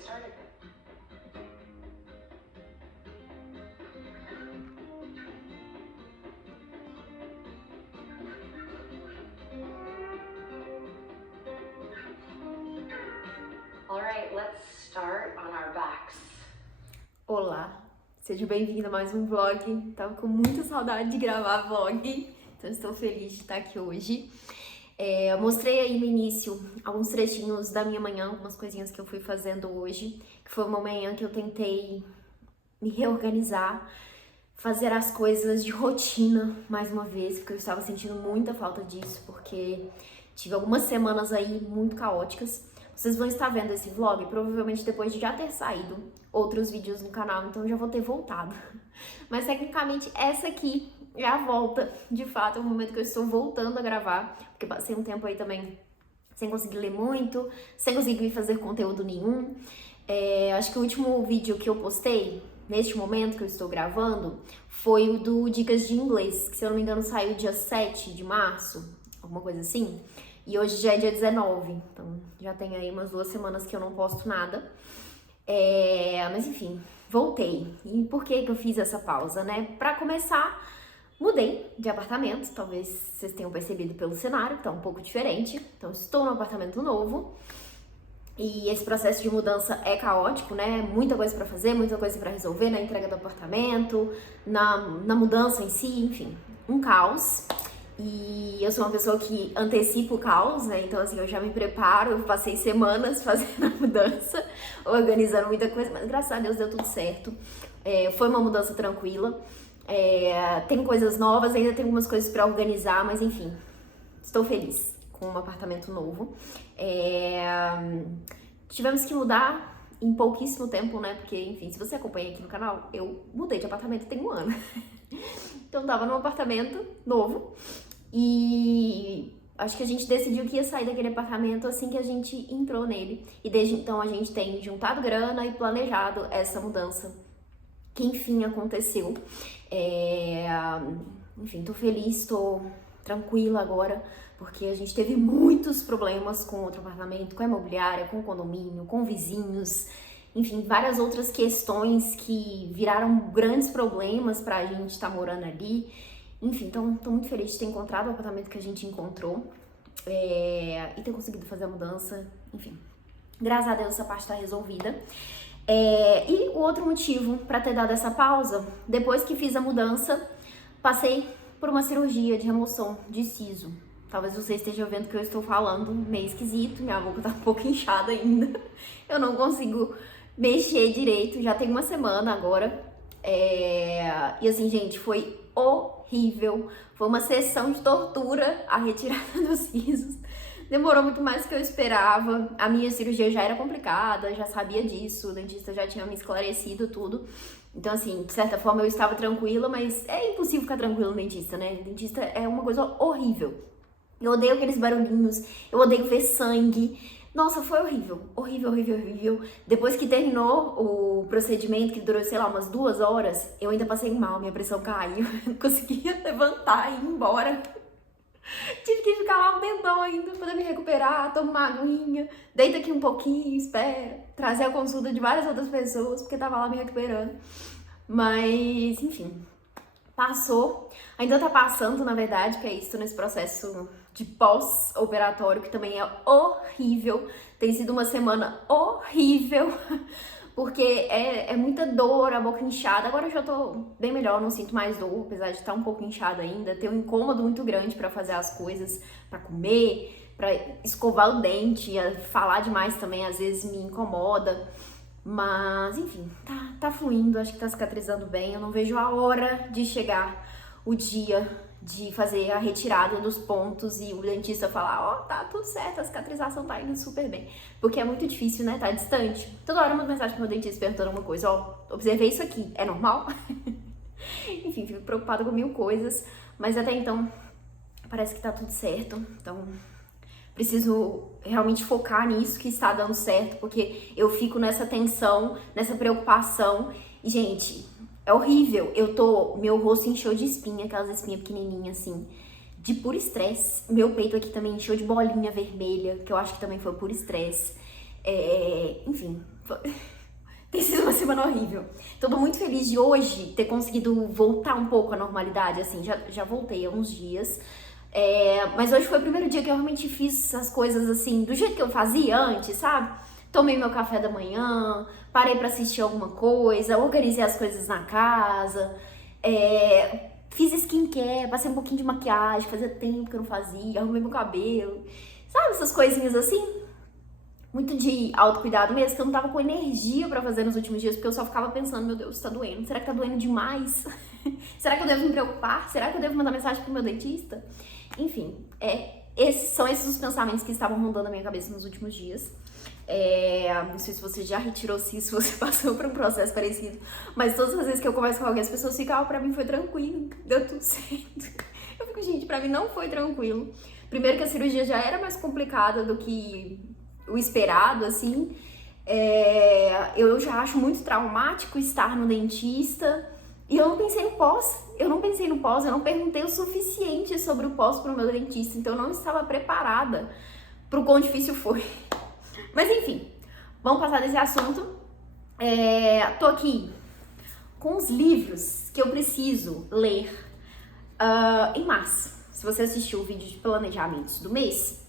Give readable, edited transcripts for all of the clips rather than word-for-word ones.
get started then. Alright, let's start on our backs. Olá, seja bem-vindo a mais um vlog. Tava com muita saudade de gravar vlog, então estou feliz de estar aqui hoje. Eu mostrei aí no início alguns trechinhos da minha manhã, algumas coisinhas que eu fui fazendo hoje, que foi uma manhã que eu tentei me reorganizar, fazer as coisas de rotina mais uma vez, porque eu estava sentindo muita falta disso, porque tive algumas semanas aí muito caóticas. Vocês vão estar vendo esse vlog provavelmente depois de já ter saído outros vídeos no canal, então já vou ter voltado. Mas tecnicamente essa aqui é a volta, de fato, é o momento que eu estou voltando a gravar, porque passei um tempo aí também sem conseguir ler muito, sem conseguir fazer conteúdo nenhum. Acho que o último vídeo que eu postei, neste momento que eu estou gravando, foi o do Dicas de Inglês, que se eu não me engano saiu dia 7 de março, alguma coisa assim. E hoje já é dia 19, então já tem aí umas 2 semanas que eu não posto nada. Mas enfim, voltei. E por que eu fiz essa pausa, né? Pra começar, mudei de apartamento, talvez vocês tenham percebido pelo cenário, que tá um pouco diferente. Então estou num apartamento novo. E esse processo de mudança é caótico, né? Muita coisa pra fazer, muita coisa pra resolver na entrega do apartamento, na mudança em si, enfim, um caos. E eu sou uma pessoa que antecipa o caos, né? Então, assim, eu já me preparo, eu passei semanas fazendo a mudança, organizando muita coisa, mas graças a Deus deu tudo certo. Foi uma mudança tranquila. Tem coisas novas, ainda tem algumas coisas pra organizar, mas enfim, estou feliz com um apartamento novo. Tivemos que mudar em pouquíssimo tempo, né? Porque, enfim, se você acompanha aqui no canal, eu mudei de apartamento tem 1 ano. Então, tava num apartamento novo e acho que a gente decidiu que ia sair daquele apartamento assim que a gente entrou nele. E desde então a gente tem juntado grana e planejado essa mudança que enfim aconteceu. Enfim, tô feliz, tô tranquila agora, porque a gente teve muitos problemas com outro apartamento, com a imobiliária, com o condomínio, com vizinhos, enfim, várias outras questões que viraram grandes problemas pra gente estar morando ali. Enfim, então tô muito feliz de ter encontrado o apartamento que a gente encontrou e ter conseguido fazer a mudança. Enfim, graças a Deus essa parte tá resolvida. E o outro motivo pra ter dado essa pausa, depois que fiz a mudança, passei por uma cirurgia de remoção de siso. Talvez você esteja vendo que eu estou falando meio esquisito, minha boca tá um pouco inchada ainda. Eu não consigo mexer direito, já tem 1 semana agora. E assim, gente, foi horrível. Foi uma sessão de tortura a retirada dos sisos. Demorou muito mais do que eu esperava. A minha cirurgia já era complicada, já sabia disso, o dentista já tinha me esclarecido tudo. Então, assim, de certa forma eu estava tranquila, mas é impossível ficar tranquilo no dentista, né? Dentista é uma coisa horrível. Eu odeio aqueles barulhinhos, eu odeio ver sangue. Nossa, foi horrível, horrível, horrível, horrível. Depois que terminou o procedimento, que durou, sei lá, umas 2 horas, eu ainda passei mal, minha pressão caiu, não conseguia levantar e ir embora. Tive que ficar lá um tempão ainda, poder me recuperar, tomar uma aguinha, deita aqui um pouquinho, espera, trazer a consulta de várias outras pessoas, porque tava lá me recuperando. Mas, enfim, passou, ainda tá passando, na verdade, que é isso, nesse processo de pós-operatório, que também é horrível. Tem sido uma semana horrível, porque é muita dor, a boca inchada. Agora eu já tô bem melhor, não sinto mais dor, apesar de estar um pouco inchado ainda. Tem um incômodo muito grande pra fazer as coisas, pra comer, pra escovar o dente, falar demais também às vezes me incomoda. Mas, enfim, tá fluindo, acho que tá cicatrizando bem. Eu não vejo a hora de chegar o dia de fazer a retirada dos pontos e o dentista falar, ó, tá tudo certo, a cicatrização tá indo super bem. Porque é muito difícil, né, tá distante. Toda hora uma mensagem pro meu dentista perguntando alguma coisa, ó, observei isso aqui, é normal? Enfim, fico preocupada com 1000 coisas, mas até então parece que tá tudo certo, então preciso realmente focar nisso que está dando certo, porque eu fico nessa tensão, nessa preocupação. E, gente, é horrível. Meu rosto encheu de espinha, aquelas espinhas pequenininhas, assim, de puro estresse. Meu peito aqui também encheu de bolinha vermelha, que eu acho que também foi por estresse. Enfim, tem sido uma semana horrível. Tô muito feliz de hoje ter conseguido voltar um pouco à normalidade, assim, já voltei há uns dias. Mas hoje foi o primeiro dia que eu realmente fiz as coisas assim, do jeito que eu fazia antes, sabe? Tomei meu café da manhã, parei pra assistir alguma coisa, organizei as coisas na casa, fiz skincare, passei um pouquinho de maquiagem, fazia tempo que eu não fazia, arrumei meu cabelo, sabe essas coisinhas assim? Muito de autocuidado mesmo, que eu não tava com energia pra fazer nos últimos dias, porque eu só ficava pensando, meu Deus, tá doendo, será que tá doendo demais? Será que eu devo me preocupar? Será que eu devo mandar mensagem pro meu dentista? Enfim, são esses os pensamentos que estavam rondando a minha cabeça nos últimos dias. Não sei se você já retirou, se você passou por um processo parecido, mas todas as vezes que eu converso com alguém, as pessoas ficam, pra mim foi tranquilo, deu tudo certo. Eu fico, gente, pra mim não foi tranquilo. Primeiro que a cirurgia já era mais complicada do que o esperado, assim. Eu já acho muito traumático estar no dentista. E eu não pensei no pós, eu não perguntei o suficiente sobre o pós pro meu dentista, então eu não estava preparada pro quão difícil foi. Mas enfim, vamos passar desse assunto. Tô aqui com os livros que eu preciso ler em março. Se você assistiu o vídeo de planejamentos do mês,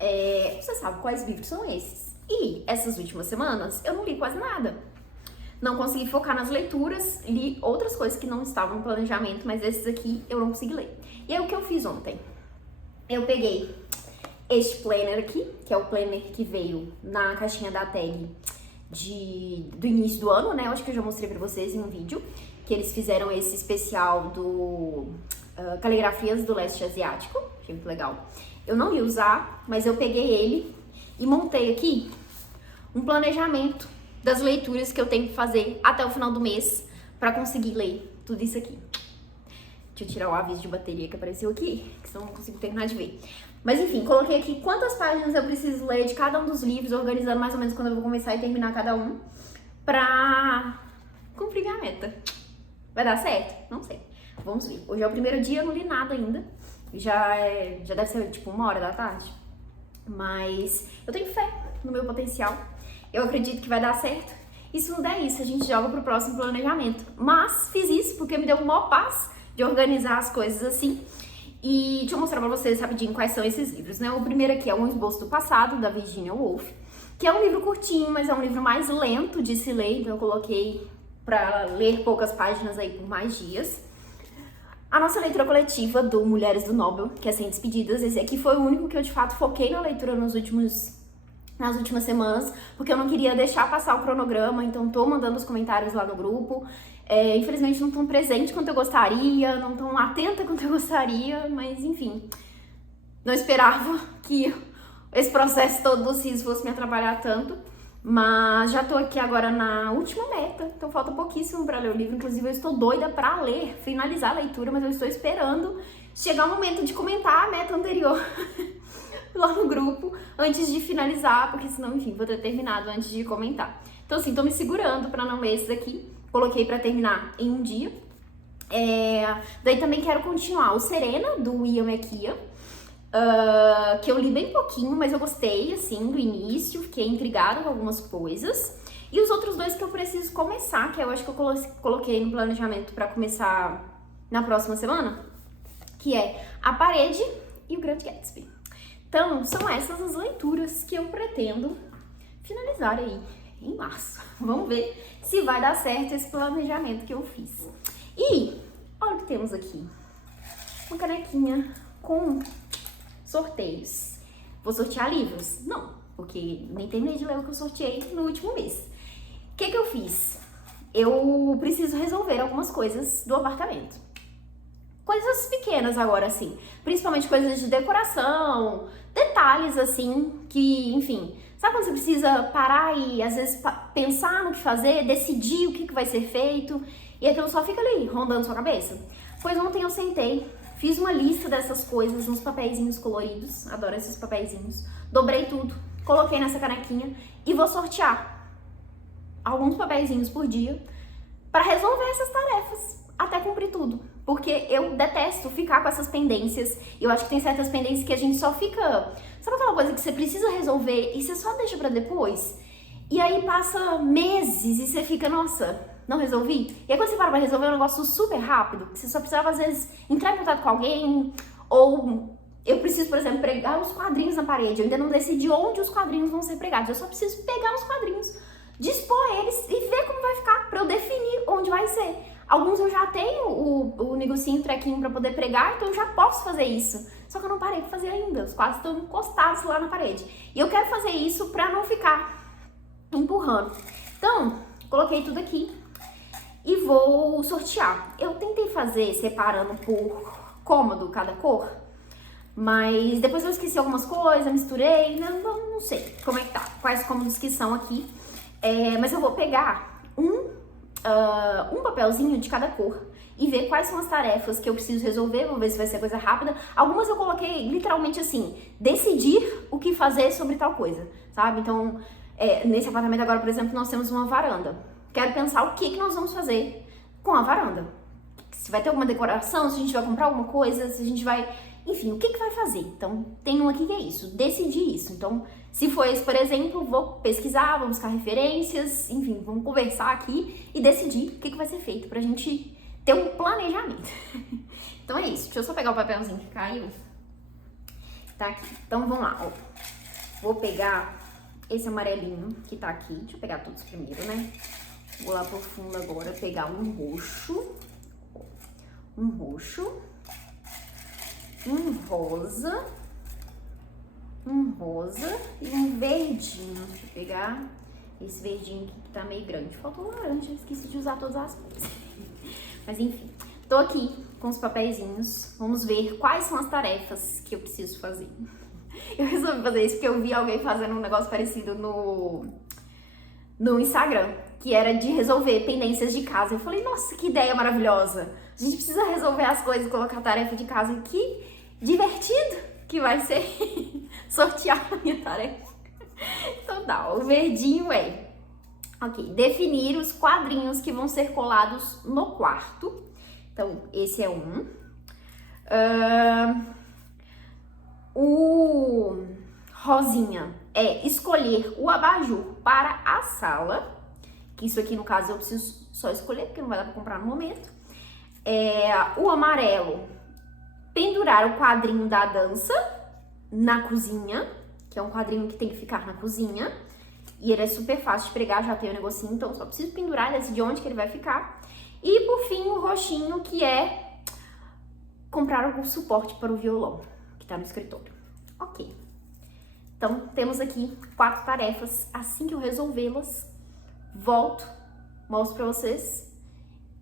você sabe quais livros são esses. E essas últimas semanas eu não li quase nada. Não consegui focar nas leituras, li outras coisas que não estavam no planejamento, mas esses aqui eu não consegui ler. E aí o que eu fiz ontem? Eu peguei este planner aqui, que é o planner que veio na caixinha da tag do início do ano, né? Eu acho que eu já mostrei pra vocês em um vídeo, que eles fizeram esse especial do Caligrafias do Leste Asiático, achei muito legal. Eu não ia usar, mas eu peguei ele e montei aqui um planejamento das leituras que eu tenho que fazer até o final do mês pra conseguir ler tudo isso aqui. Deixa eu tirar o aviso de bateria que apareceu aqui, que senão eu não consigo terminar de ver. Mas enfim, coloquei aqui quantas páginas eu preciso ler de cada um dos livros, organizando mais ou menos quando eu vou começar e terminar cada um, pra cumprir minha meta. Vai dar certo? Não sei. Vamos ver. Hoje é o primeiro dia, eu não li nada ainda. Já deve ser tipo 1h da tarde. Mas eu tenho fé no meu potencial. Eu acredito que vai dar certo. E se não der isso, a gente joga pro próximo planejamento. Mas fiz isso porque me deu uma paz de organizar as coisas assim. E deixa eu mostrar pra vocês rapidinho quais são esses livros, né? O primeiro aqui é Um Esboço do Passado, da Virginia Woolf, que é um livro curtinho, mas é um livro mais lento de se ler, então eu coloquei pra ler poucas páginas aí por mais dias. A nossa leitura coletiva do Mulheres do Nobel, que é Sem Despedidas, esse aqui foi o único que eu de fato foquei na leitura nas últimas semanas, porque eu não queria deixar passar o cronograma, então tô mandando os comentários lá no grupo. Infelizmente não tão presente quanto eu gostaria, não tão atenta quanto eu gostaria, mas enfim, não esperava que esse processo todo do CIS fosse me atrapalhar tanto, mas já tô aqui agora na última meta, então falta pouquíssimo pra ler o livro, inclusive eu estou doida pra ler, finalizar a leitura, mas eu estou esperando chegar o momento de comentar a meta anterior lá no grupo, antes de finalizar, porque senão, enfim, vou ter terminado antes de comentar. Então assim, tô me segurando pra não ler esse daqui. Coloquei pra terminar em um dia. Daí também quero continuar o Serena, do Ian McKean, que eu li bem pouquinho, mas eu gostei, assim, do início, fiquei intrigada com algumas coisas. E os outros dois que eu preciso começar, que eu acho que eu coloquei no planejamento pra começar na próxima semana, que é A Parede e O Grande Gatsby. Então, são essas as leituras que eu pretendo finalizar aí em março. Vamos ver se vai dar certo esse planejamento que eu fiz. E olha o que temos aqui. Uma canequinha com sorteios. Vou sortear livros? Não, porque nem terminei de ler o que eu sorteei no último mês. O que eu fiz? Eu preciso resolver algumas coisas do apartamento. Coisas pequenas agora, assim. Principalmente coisas de decoração, detalhes, assim, que, enfim... Sabe quando você precisa parar e, às vezes, pensar no que fazer, decidir o que vai ser feito, e aquilo só fica ali, rondando sua cabeça? Pois ontem eu sentei, fiz uma lista dessas coisas nos papeizinhos coloridos, adoro esses papeizinhos, dobrei tudo, coloquei nessa canequinha e vou sortear alguns papeizinhos por dia para resolver essas tarefas, até cumprir tudo. Porque eu detesto ficar com essas pendências. Eu acho que tem certas pendências que a gente só fica... Sabe aquela coisa que você precisa resolver e você só deixa pra depois? E aí passa meses e você fica, nossa, não resolvi? E aí quando você para pra resolver um negócio super rápido, que você só precisava às vezes entrar em contato com alguém, ou eu preciso, por exemplo, pregar os quadrinhos na parede. Eu ainda não decidi onde os quadrinhos vão ser pregados. Eu só preciso pegar os quadrinhos, dispor eles e ver como vai ficar pra eu definir onde vai ser. Alguns eu já tenho o negocinho, o trequinho pra poder pregar, então eu já posso fazer isso. Só que eu não parei pra fazer ainda, os quadros estão encostados lá na parede. E eu quero fazer isso pra não ficar empurrando. Então, coloquei tudo aqui e vou sortear. Eu tentei fazer separando por cômodo cada cor, mas depois eu esqueci algumas coisas, misturei, não sei como é que tá, quais cômodos que são aqui. Mas eu vou pegar um papelzinho de cada cor e ver quais são as tarefas que eu preciso resolver, vou ver se vai ser coisa rápida. Algumas eu coloquei literalmente assim, decidir o que fazer sobre tal coisa, sabe? Então, nesse apartamento agora, por exemplo, nós temos uma varanda. Quero pensar o que nós vamos fazer com a varanda. Se vai ter alguma decoração, se a gente vai comprar alguma coisa, se a gente vai... Enfim, o que vai fazer? Então, tem um aqui que é isso, decidir isso. Então, se for esse, por exemplo, vou pesquisar, vou buscar referências, enfim, vamos conversar aqui e decidir o que vai ser feito pra gente ter um planejamento. Então é isso, deixa eu só pegar o papelzinho que caiu. Tá aqui, então vamos lá, ó. Vou pegar esse amarelinho que tá aqui, deixa eu pegar todos primeiro, né? Vou lá pro fundo agora pegar um roxo, um rosa e um verdinho. Deixa eu pegar esse verdinho aqui que tá meio grande. Faltou laranja, esqueci de usar todas as cores. Mas enfim, tô aqui com os papeizinhos. Vamos ver quais são as tarefas que eu preciso fazer. Eu resolvi fazer isso porque eu vi alguém fazendo um negócio parecido no Instagram, que era de resolver pendências de casa. Eu falei, nossa, que ideia maravilhosa. A gente precisa resolver as coisas, colocar tarefa de casa aqui. Divertido que vai ser sortear a minha tarefa. Então tá, o verdinho é... Ok, definir os quadrinhos que vão ser colados no quarto. Então, esse é um. O rosinha é escolher o abajur para a sala. Que isso aqui, no caso, eu preciso só escolher, porque não vai dar pra comprar no momento. O amarelo, pendurar o quadrinho da dança na cozinha, que é um quadrinho que tem que ficar na cozinha. E ele é super fácil de pregar, já tem o negocinho, então só preciso pendurar e decidir onde que ele vai ficar. E por fim, o roxinho, que é comprar algum suporte para o violão, que tá no escritório. Ok. Então, temos aqui 4 tarefas. Assim que eu resolvê-las, volto, mostro pra vocês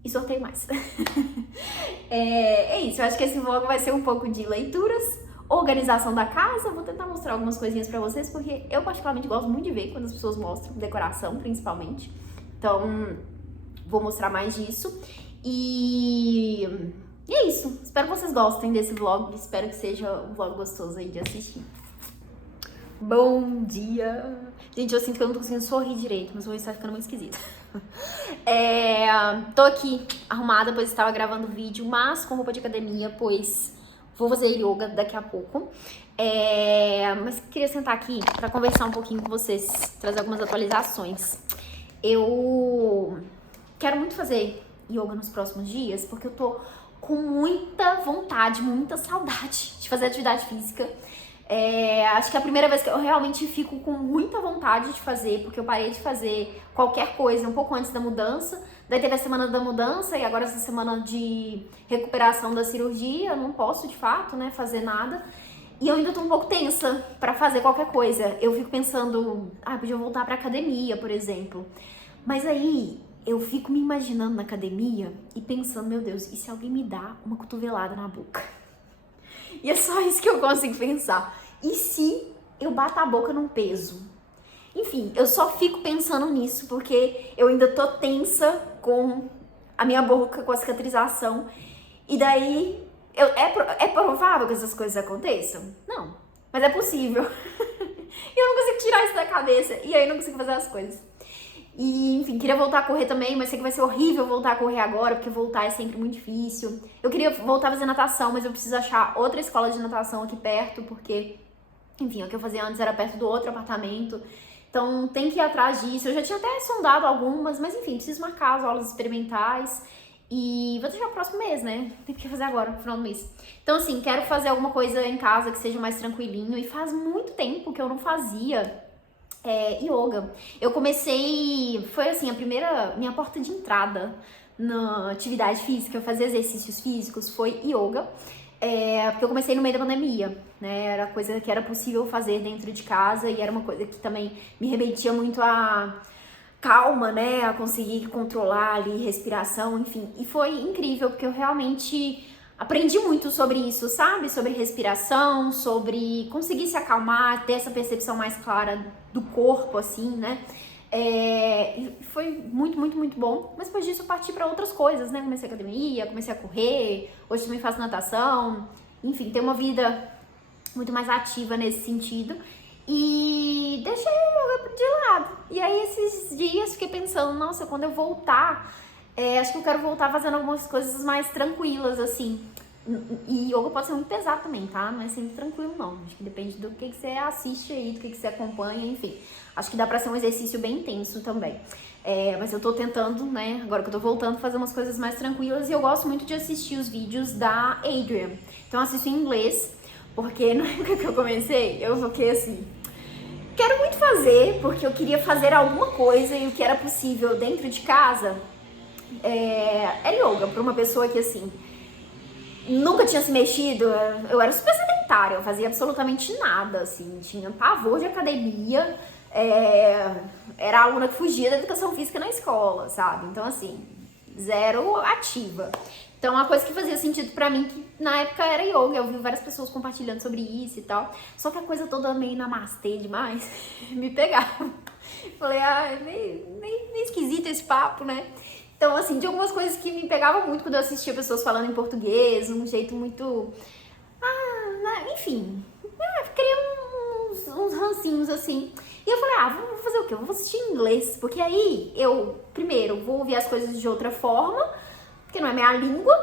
e sorteio mais. É isso, eu acho que esse vlog vai ser um pouco de leituras, organização da casa. Vou tentar mostrar algumas coisinhas pra vocês, porque eu particularmente gosto muito de ver quando as pessoas mostram, decoração principalmente. Então, vou mostrar mais disso. E é isso, espero que vocês gostem desse vlog, espero que seja um vlog gostoso aí de assistir. Bom dia! Gente, eu sinto que eu não tô conseguindo sorrir direito, mas hoje tá ficando muito esquisito. Tô aqui arrumada, pois estava gravando vídeo, mas com roupa de academia, pois vou fazer yoga daqui a pouco. Mas queria sentar aqui pra conversar um pouquinho com vocês, trazer algumas atualizações. Eu quero muito fazer yoga nos próximos dias, porque eu tô com muita vontade, muita saudade de fazer atividade física. Acho que é a primeira vez que eu realmente fico com muita vontade de fazer, porque eu parei de fazer qualquer coisa um pouco antes da mudança. Daí teve a semana da mudança e agora essa semana de recuperação da cirurgia, eu não posso de fato, né, fazer nada. E eu ainda tô um pouco tensa pra fazer qualquer coisa. Eu fico pensando, podia voltar pra academia, por exemplo. Mas aí eu fico me imaginando na academia e pensando, meu Deus, e se alguém me dá uma cotovelada na boca? E é só isso que eu consigo pensar. E se eu bato a boca num peso? Enfim, eu só fico pensando nisso porque eu ainda tô tensa com a minha boca, com a cicatrização. E daí, é provável que essas coisas aconteçam? Não, mas é possível. E eu não consigo tirar isso da cabeça. E aí eu não consigo fazer as coisas. E, enfim, queria voltar a correr também, mas sei que vai ser horrível voltar a correr agora, porque voltar é sempre muito difícil. Eu queria voltar a fazer natação, mas eu preciso achar outra escola de natação aqui perto, porque, enfim, o que eu fazia antes era perto do outro apartamento. Então, tem que ir atrás disso. Eu já tinha até sondado algumas, mas, enfim, preciso marcar as aulas experimentais. E vou deixar o próximo mês, né? Tem que fazer agora, no final do mês. Então, assim, quero fazer alguma coisa em casa que seja mais tranquilinho. E faz muito tempo que eu não fazia yoga. Eu comecei, foi assim, minha porta de entrada na atividade física, fazer exercícios físicos, foi yoga. Porque eu comecei no meio da pandemia, né? Era coisa que era possível fazer dentro de casa e era uma coisa que também me remetia muito a calma, né, a conseguir controlar ali respiração, enfim. E foi incrível, porque eu realmente aprendi muito sobre isso, sabe? Sobre respiração, sobre conseguir se acalmar, ter essa percepção mais clara do corpo, assim, né? E foi muito, muito, muito bom. Mas depois disso eu parti para outras coisas, né? Comecei a academia, comecei a correr, hoje também faço natação. Enfim, ter uma vida muito mais ativa nesse sentido. E deixei o yoga de lado. E aí esses dias fiquei pensando, nossa, quando eu voltar, acho que eu quero voltar fazendo algumas coisas mais tranquilas, assim. E yoga pode ser muito pesado também, tá? Não é sempre tranquilo, não. Acho que depende do que você assiste aí, do que você acompanha, enfim. Acho que dá pra ser um exercício bem intenso também. Mas eu tô tentando, né, agora que eu tô voltando, fazer umas coisas mais tranquilas. E eu gosto muito de assistir os vídeos da Adriene. Então eu assisto em inglês, porque na época que eu comecei, eu fiquei assim... Quero muito fazer, porque eu queria fazer alguma coisa e o que era possível dentro de casa era yoga, para uma pessoa que, assim, nunca tinha se mexido. Eu era super sedentária, eu fazia absolutamente nada, assim, tinha pavor de academia, era aluna que fugia da educação física na escola, sabe? Então, assim, zero ativa. Então, uma coisa que fazia sentido pra mim, que na época era yoga, eu vi várias pessoas compartilhando sobre isso e tal. Só que a coisa toda meio namastê demais, me pegava. Falei, é meio esquisito esse papo, né? Então, assim, de algumas coisas que me pegavam muito quando eu assistia pessoas falando em português, um jeito muito... enfim, criei uns rancinhos, assim. E eu falei, vou fazer o quê? Eu vou assistir em inglês, porque aí eu, primeiro, vou ouvir as coisas de outra forma, porque não é minha língua,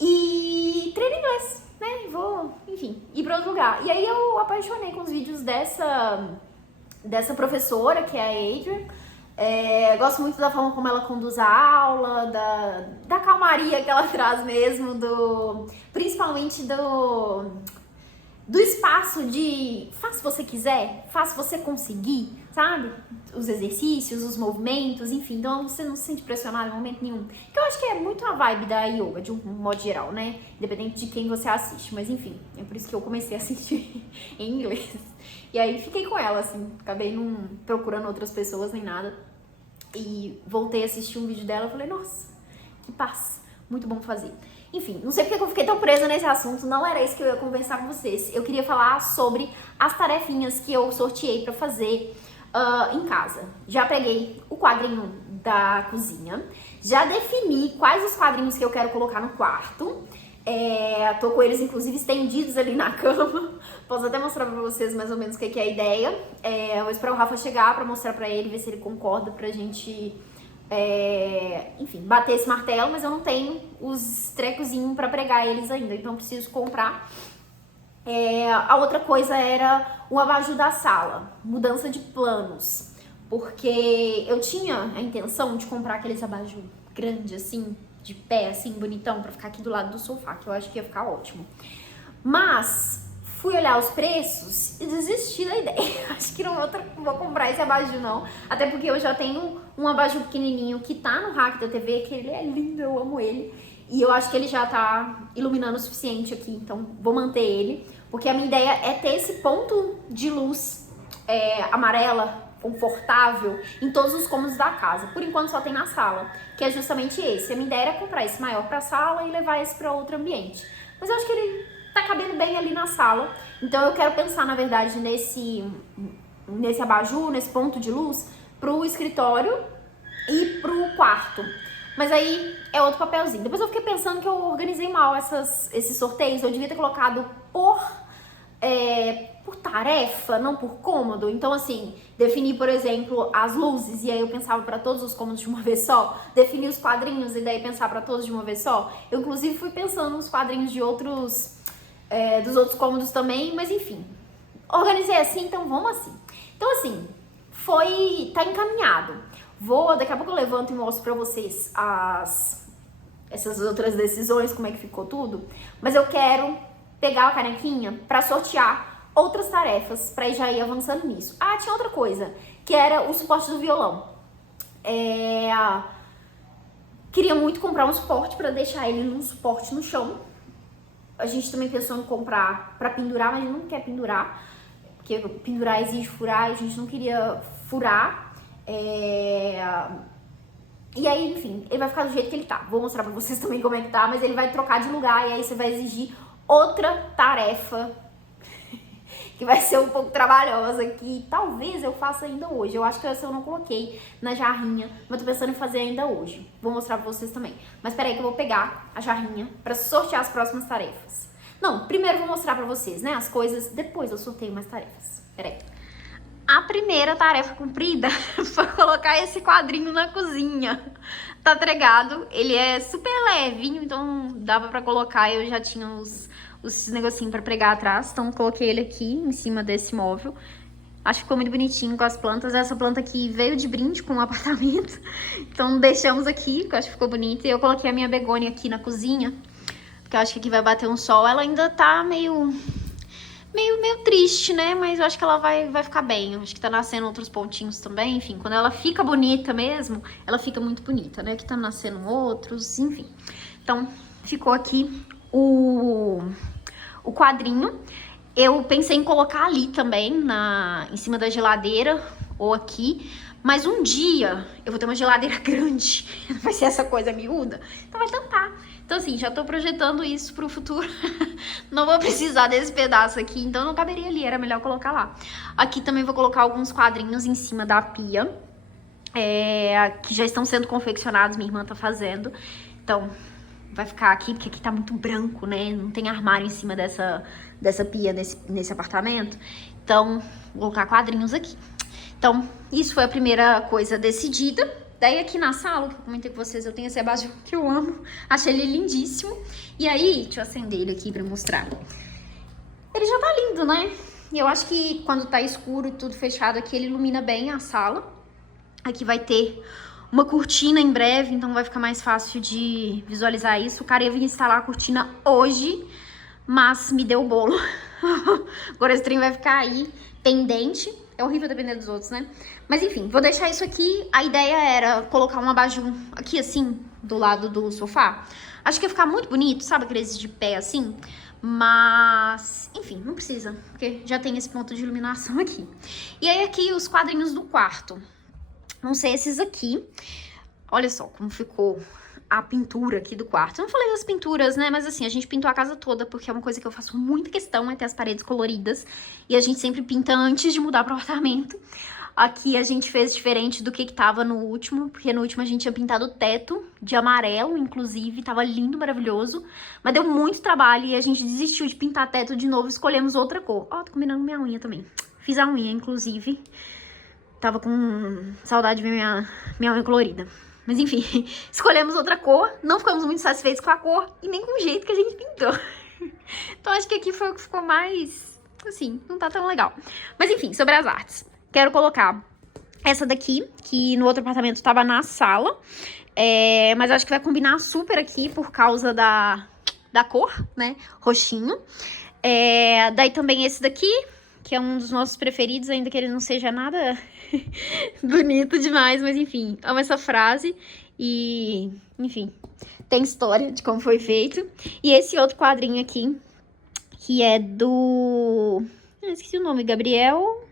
e treino inglês, né? Vou, enfim, ir pra outro lugar. E aí eu apaixonei com os vídeos dessa professora, que é a Adriene. Gosto muito da forma como ela conduz a aula, da calmaria que ela traz mesmo, principalmente do espaço de faça se você quiser, faça se você conseguir, sabe? Os exercícios, os movimentos, enfim. Então você não se sente pressionado em momento nenhum. Que eu acho que é muito a vibe da yoga, de um modo geral, né? Independente de quem você assiste. Mas enfim, é por isso que eu comecei a assistir em inglês. E aí fiquei com ela, assim. Acabei não procurando outras pessoas nem nada. E voltei a assistir um vídeo dela e falei, nossa, que paz. Muito bom fazer. Enfim, não sei porque eu fiquei tão presa nesse assunto, não era isso que eu ia conversar com vocês. Eu queria falar sobre as tarefinhas que eu sorteei pra fazer em casa. Já peguei o quadrinho da cozinha, já defini quais os quadrinhos que eu quero colocar no quarto. Tô com eles, inclusive, estendidos ali na cama. Posso até mostrar pra vocês mais ou menos o que é a ideia. Eu vou esperar o Rafa chegar pra mostrar pra ele, ver se ele concorda pra gente... enfim, bater esse martelo, mas eu não tenho os trecozinhos pra pregar eles ainda, então preciso comprar. A outra coisa era o abajur da sala, mudança de planos, porque eu tinha a intenção de comprar aqueles abajur grande assim, de pé, assim, bonitão, pra ficar aqui do lado do sofá, que eu acho que ia ficar ótimo. Mas fui olhar os preços e desisti da ideia. Acho que não vou comprar esse abajur, não. Até porque eu já tenho um abajur pequenininho que tá no rack da TV, que ele é lindo, eu amo ele. E eu acho que ele já tá iluminando o suficiente aqui, então vou manter ele. Porque a minha ideia é ter esse ponto de luz amarela, confortável, em todos os cômodos da casa. Por enquanto só tem na sala, que é justamente esse. A minha ideia era comprar esse maior pra sala e levar esse pra outro ambiente. Mas eu acho que ele tá cabendo bem ali na sala. Então eu quero pensar, na verdade, nesse abajur, nesse ponto de luz, pro escritório e pro quarto. Mas aí é outro papelzinho. Depois eu fiquei pensando que eu organizei mal esses sorteios. Eu devia ter colocado por por tarefa, não por cômodo. Então, assim, definir, por exemplo, as luzes, e aí eu pensava para todos os cômodos de uma vez só. Definir os quadrinhos, e daí pensar para todos de uma vez só. Eu, inclusive, fui pensando nos quadrinhos de outros, dos outros cômodos também, mas enfim. Organizei assim, então vamos assim. Então, assim, tá encaminhado. Daqui a pouco eu levanto e mostro pra vocês essas outras decisões, como é que ficou tudo. Mas eu quero pegar a canequinha pra sortear outras tarefas, pra já ir avançando nisso. Ah, tinha outra coisa, que era o suporte do violão. Queria muito comprar um suporte pra deixar ele num suporte no chão. A gente também pensou em comprar pra pendurar, mas a gente não quer pendurar, porque pendurar exige furar e a gente não queria furar. E aí, enfim, ele vai ficar do jeito que ele tá. Vou mostrar pra vocês também como é que tá, mas ele vai trocar de lugar e aí você vai exigir outra tarefa que vai ser um pouco trabalhosa, que talvez eu faça ainda hoje. Eu acho que essa eu não coloquei na jarrinha, mas tô pensando em fazer ainda hoje. Vou mostrar pra vocês também. Mas peraí que eu vou pegar a jarrinha pra sortear as próximas tarefas. Não, primeiro eu vou mostrar pra vocês, né, as coisas, depois eu sorteio mais tarefas. Peraí. A primeira tarefa cumprida foi colocar esse quadrinho na cozinha. Tá entregado, ele é super levinho, então dava pra colocar. Eu já tinha os negocinhos pra pregar atrás, então coloquei ele aqui em cima desse móvel. Acho que ficou muito bonitinho com as plantas. Essa planta aqui veio de brinde com o apartamento, então deixamos aqui, que eu acho que ficou bonito. E eu coloquei a minha begônia aqui na cozinha, porque eu acho que aqui vai bater um sol. Ela ainda tá meio triste, né? Mas eu acho que ela vai ficar bem. Eu acho que tá nascendo outros pontinhos também. Enfim, quando ela fica bonita mesmo, ela fica muito bonita, né? Aqui tá nascendo outros, enfim. Então, ficou aqui o quadrinho. Eu pensei em colocar ali também, em cima da geladeira, ou aqui. Mas um dia eu vou ter uma geladeira grande. Vai ser essa coisa miúda. Então vai tampar. Então, assim, já tô projetando isso pro futuro. Não vou precisar desse pedaço aqui, então não caberia ali, era melhor colocar lá. Aqui também vou colocar alguns quadrinhos em cima da pia, que já estão sendo confeccionados, minha irmã tá fazendo. Então, vai ficar aqui, porque aqui tá muito branco, né? Não tem armário em cima dessa pia nesse apartamento. Então, vou colocar quadrinhos aqui. Então, isso foi a primeira coisa decidida. Daí aqui na sala, que eu comentei com vocês, eu tenho esse abajur que eu amo. Achei ele lindíssimo. E aí, deixa eu acender ele aqui pra mostrar. Ele já tá lindo, né? E eu acho que quando tá escuro e tudo fechado aqui, ele ilumina bem a sala. Aqui vai ter uma cortina em breve, então vai ficar mais fácil de visualizar isso. O cara ia vir instalar a cortina hoje, mas me deu o bolo. Agora esse trem vai ficar aí pendente. É horrível depender dos outros, né? Mas enfim, vou deixar isso aqui. A ideia era colocar um abajur aqui assim, do lado do sofá. Acho que ia ficar muito bonito, sabe? Aqueles de pé assim. Mas, enfim, não precisa, porque já tem esse ponto de iluminação aqui. E aí aqui os quadrinhos do quarto. Vão ser esses aqui. Olha só como ficou a pintura aqui do quarto. Eu não falei das pinturas, né? Mas assim, a gente pintou a casa toda, porque é uma coisa que eu faço muita questão, é ter as paredes coloridas. E a gente sempre pinta antes de mudar pro apartamento. Aqui a gente fez diferente do que tava no último, porque no último a gente tinha pintado o teto de amarelo, inclusive, tava lindo, maravilhoso. Mas deu muito trabalho e a gente desistiu de pintar teto de novo, escolhemos outra cor. Ó, tô combinando minha unha também. Fiz a unha, inclusive. Tava com saudade de ver minha unha colorida. Mas enfim, escolhemos outra cor, não ficamos muito satisfeitos com a cor e nem com o jeito que a gente pintou. Então acho que aqui foi o que ficou mais, assim, não tá tão legal. Mas enfim, sobre as artes. Quero colocar essa daqui, que no outro apartamento tava na sala. Mas acho que vai combinar super aqui por causa da cor, né, roxinho. Daí também esse daqui, que é um dos nossos preferidos, ainda que ele não seja nada bonito demais, mas enfim, amo essa frase e, enfim, tem história de como foi feito. E esse outro quadrinho aqui, que é do... esqueci o nome, Gabriel...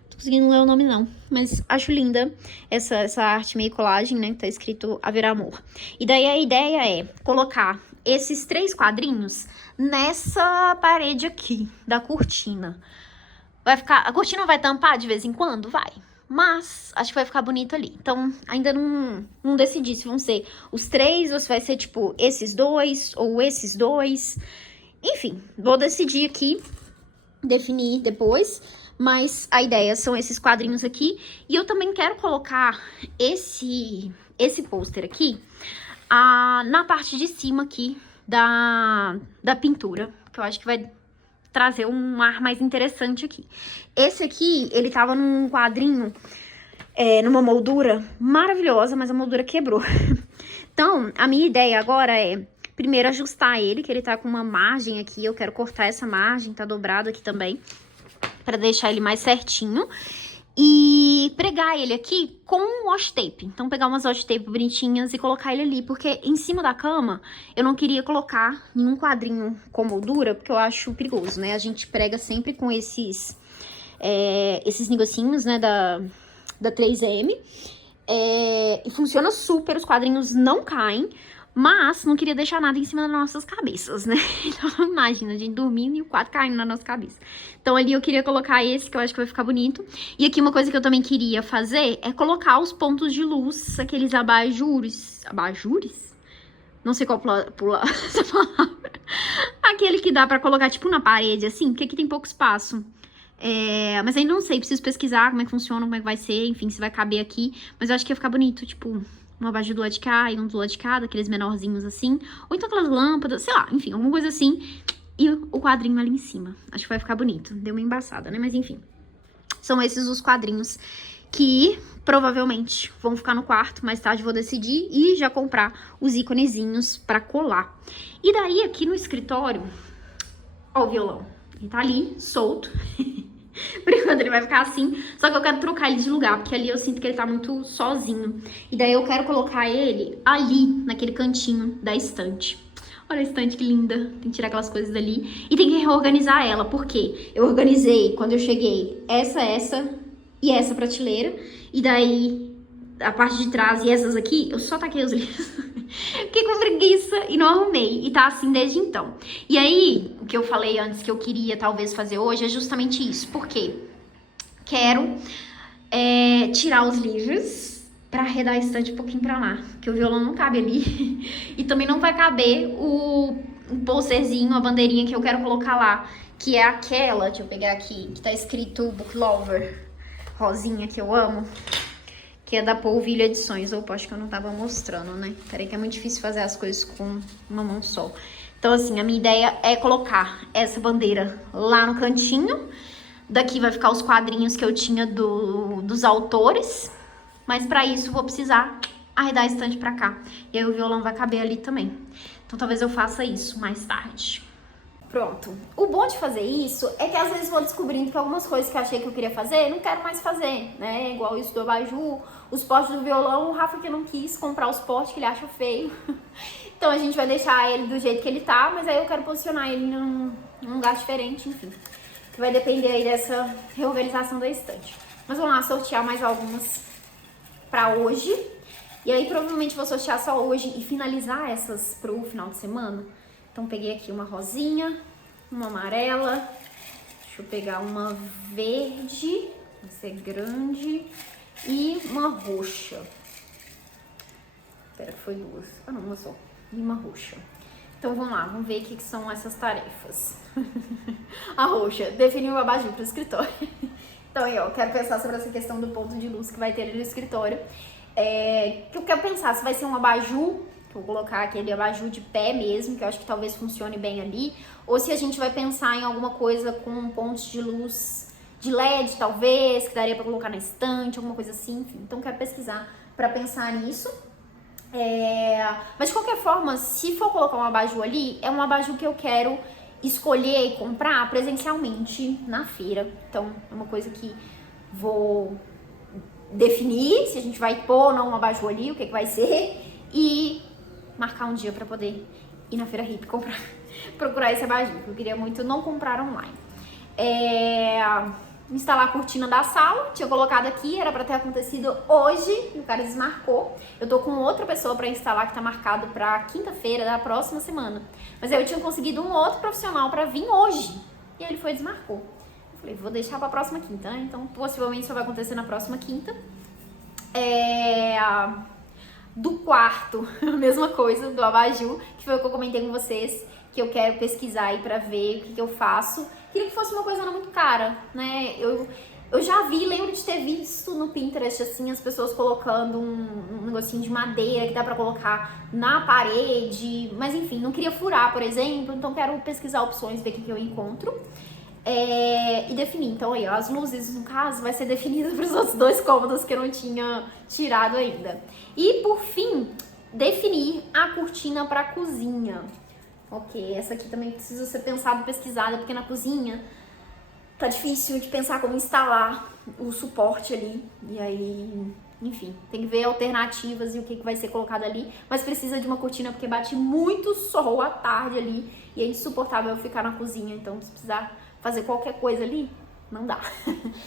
Não tô conseguindo ler o nome não, mas acho linda essa arte meio colagem, né, que tá escrito Haverá Amor. E daí a ideia é colocar esses 3 quadrinhos nessa parede aqui da cortina. Vai ficar, a cortina vai tampar de vez em quando? Vai. Mas acho que vai ficar bonito ali. Então, ainda não decidi se vão ser os 3 ou se vai ser, tipo, esses 2 ou esses 2. Enfim, vou decidir aqui. definir depois, mas a ideia são esses quadrinhos aqui. E eu também quero colocar esse pôster aqui na parte de cima aqui da pintura, que eu acho que vai trazer um ar mais interessante aqui. Esse aqui, ele tava num quadrinho, numa moldura maravilhosa, mas a moldura quebrou. Então, a minha ideia agora é, primeiro, ajustar ele, que ele tá com uma margem aqui, eu quero cortar essa margem, tá dobrado aqui também, pra deixar ele mais certinho. E pregar ele aqui com washi tape. Então, pegar umas washi tape bonitinhas e colocar ele ali. Porque em cima da cama, eu não queria colocar nenhum quadrinho com moldura, porque eu acho perigoso, né? A gente prega sempre com esses negocinhos, né, da 3M. E funciona super, os quadrinhos não caem. Mas não queria deixar nada em cima das nossas cabeças, né? Então, imagina, a gente dormindo e o quadro caindo na nossa cabeça. Então, ali eu queria colocar esse, que eu acho que vai ficar bonito. E aqui uma coisa que eu também queria fazer é colocar os pontos de luz, aqueles abajures. Abajures? Não sei qual pula essa palavra. Aquele que dá pra colocar, tipo, na parede, assim, porque aqui tem pouco espaço. Mas ainda não sei, preciso pesquisar como é que funciona, como é que vai ser, enfim, se vai caber aqui. Mas eu acho que ia ficar bonito, tipo... um abajur do lado de cá e um do lado de cá, daqueles menorzinhos assim. Ou então aquelas lâmpadas, sei lá, enfim, alguma coisa assim. E o quadrinho ali em cima. Acho que vai ficar bonito. Deu uma embaçada, né? Mas enfim. São esses os quadrinhos que provavelmente vão ficar no quarto. Mais tarde vou decidir e já comprar os íconezinhos pra colar. E daí aqui no escritório, ó o violão. Ele tá ali, solto. Por enquanto ele vai ficar assim, só que eu quero trocar ele de lugar, porque ali eu sinto que ele tá muito sozinho. E daí eu quero colocar ele ali, naquele cantinho da estante. Olha a estante que linda, tem que tirar aquelas coisas dali. E tem que reorganizar ela, porque eu organizei, quando eu cheguei, essa e essa prateleira. E daí, a parte de trás e essas aqui, eu só taquei os livros. Fiquei com preguiça e não arrumei. E tá assim desde então. E aí, o que eu falei antes que eu queria talvez fazer hoje é justamente isso. Por quê? Quero tirar os livros pra arredar a estante um pouquinho pra lá. Porque o violão não cabe ali. E também não vai caber o posterzinho, a bandeirinha que eu quero colocar lá. Que é aquela, deixa eu pegar aqui, que tá escrito Book Lover. Rosinha, que eu amo. Que é da Polvilho Edições. Opa, acho que eu não tava mostrando, né? Peraí que é muito difícil fazer as coisas com uma mão só. Então, assim, a minha ideia é colocar essa bandeira lá no cantinho. Daqui vai ficar os quadrinhos que eu tinha dos autores. Mas pra isso, vou precisar arredar a estante pra cá. E aí o violão vai caber ali também. Então, talvez eu faça isso mais tarde. Pronto. O bom de fazer isso é que às vezes vou descobrindo que algumas coisas que eu achei que eu queria fazer, não quero mais fazer, né? Igual isso do abajur, os potes do violão, o Rafa que não quis comprar os potes, que ele acha feio. Então a gente vai deixar ele do jeito que ele tá, mas aí eu quero posicionar ele num lugar diferente, enfim. Que vai depender aí dessa reorganização da estante. Mas vamos lá sortear mais algumas pra hoje. E aí provavelmente vou sortear só hoje e finalizar essas pro final de semana. Então, peguei aqui uma rosinha, uma amarela, deixa eu pegar uma verde, vai ser grande, e uma roxa. Espera que foi duas. Ah, não, uma só. E uma roxa. Então, vamos lá, vamos ver o que são essas tarefas. A roxa, definir o abajur para o escritório. Então, aí, ó, quero pensar sobre essa questão do ponto de luz que vai ter ali no escritório. Que eu quero pensar se vai ser um abajur. Vou colocar aquele abajur de pé mesmo, que eu acho que talvez funcione bem ali. Ou se a gente vai pensar em alguma coisa com pontos de luz de LED, talvez, que daria pra colocar na estante, alguma coisa assim. Enfim, então quero pesquisar pra pensar nisso. Mas de qualquer forma, se for colocar um abajur ali, é um abajur que eu quero escolher e comprar presencialmente na feira. Então é uma coisa que vou definir se a gente vai pôr ou não um abajur ali, o que vai ser. E marcar um dia pra poder ir na Feira Hippie procurar esse abajur, que eu queria muito não comprar online. Instalar a cortina da sala, tinha colocado aqui, era pra ter acontecido hoje, e o cara desmarcou. Eu tô com outra pessoa pra instalar, que tá marcado pra quinta-feira da próxima semana. Mas aí eu tinha conseguido um outro profissional pra vir hoje, e ele foi e desmarcou. Eu falei, vou deixar pra próxima quinta, né? Então possivelmente só vai acontecer na próxima quinta. Do quarto, a mesma coisa, do abajur, que foi o que eu comentei com vocês, que eu quero pesquisar aí pra ver o que eu faço. Queria que fosse uma coisa não muito cara, né? Eu já lembro de ter visto no Pinterest, assim, as pessoas colocando um negocinho de madeira que dá pra colocar na parede. Mas enfim, não queria furar, por exemplo, então quero pesquisar opções, ver o que eu encontro. E definir. Então aí, ó, as luzes, no caso, vai ser definida para os outros 2 cômodos que eu não tinha tirado ainda. E por fim, definir a cortina para a cozinha. Ok, essa aqui também precisa ser pensada e pesquisada, porque na cozinha tá difícil de pensar como instalar o suporte ali. E aí, enfim, tem que ver alternativas e o que vai ser colocado ali. Mas precisa de uma cortina porque bate muito sol à tarde ali e é insuportável eu ficar na cozinha. Então, se precisar fazer qualquer coisa ali, não dá.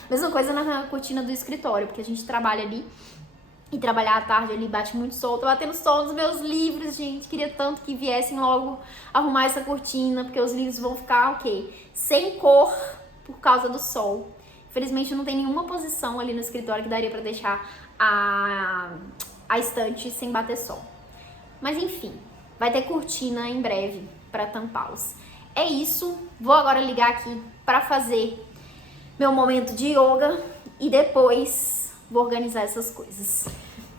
Mesma coisa na cortina do escritório, porque a gente trabalha ali e trabalhar à tarde ali bate muito sol. Tô batendo sol nos meus livros, gente. Queria tanto que viessem logo arrumar essa cortina, porque os livros vão ficar, ok, sem cor por causa do sol. Infelizmente não tem nenhuma posição ali no escritório que daria pra deixar a estante sem bater sol. Mas enfim, vai ter cortina em breve pra tampá-los. É isso, vou agora ligar aqui pra fazer meu momento de yoga e depois vou organizar essas coisas.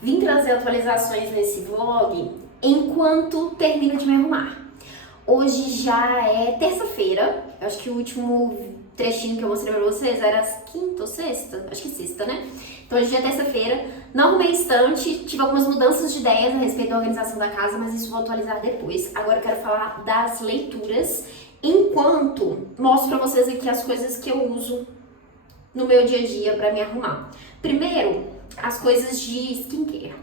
Vim trazer atualizações nesse vlog enquanto termino de me arrumar. Hoje já é terça-feira, eu acho que o último trechinho que eu mostrei pra vocês era quinta ou sexta? Acho que sexta, né? Então hoje já é terça-feira, não arrumei estante, tive algumas mudanças de ideias a respeito da organização da casa, mas isso vou atualizar depois. Agora eu quero falar das leituras, enquanto mostro pra vocês aqui as coisas que eu uso no meu dia a dia pra me arrumar. Primeiro, as coisas de skincare.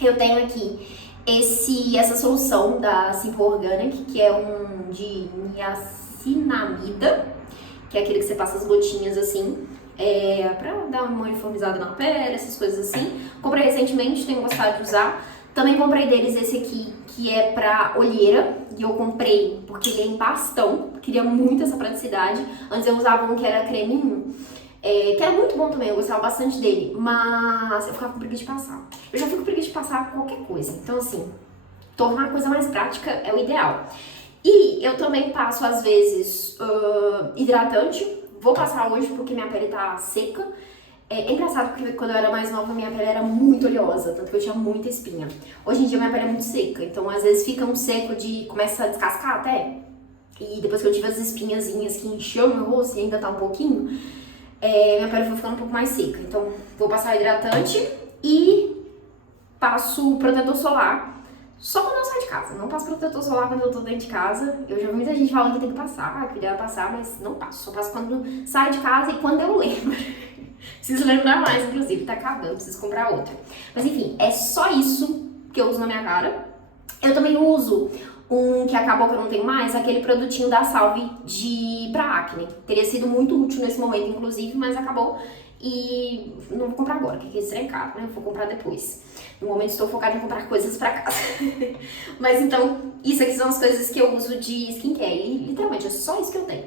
Eu tenho aqui essa solução da Simple Organic, que é um de niacinamida, que é aquele que você passa as gotinhas assim, pra dar uma uniformizada na pele, essas coisas assim. Comprei recentemente, tenho gostado de usar. Também comprei deles esse aqui, que é pra olheira, e eu comprei porque ele é em bastão, queria muito essa praticidade. Antes eu usava um que era creminho, que era muito bom também, eu gostava bastante dele, mas eu ficava com preguiça de passar. Eu já fico com preguiça de passar qualquer coisa, então assim, tornar a coisa mais prática é o ideal. E eu também passo, às vezes, hidratante. Vou passar hoje porque minha pele tá seca. É engraçado porque quando eu era mais nova, minha pele era muito oleosa, tanto que eu tinha muita espinha. Hoje em dia minha pele é muito seca, então às vezes fica um seco começa a descascar até. E depois que eu tive as espinhazinhas que encheu meu rosto e ainda tá um pouquinho, minha pele foi ficando um pouco mais seca. Então vou passar hidratante e passo protetor solar. Só quando eu saio de casa, não passo protetor solar quando eu tô dentro de casa. Eu já vi muita gente falando que tem que passar, que deve passar, mas não passo. Só passo quando saio de casa e quando eu lembro. Preciso lembrar mais, inclusive, tá acabando, preciso comprar outra. Mas enfim, é só isso que eu uso na minha cara. Eu também uso um que acabou que eu não tenho mais, aquele produtinho da Salve pra acne. Teria sido muito útil nesse momento, inclusive, mas acabou. E não vou comprar agora, porque isso é caro, né? Eu vou comprar depois. No momento estou focada em comprar coisas pra casa. Mas então, isso aqui são as coisas que eu uso de skincare. E literalmente é só isso que eu tenho.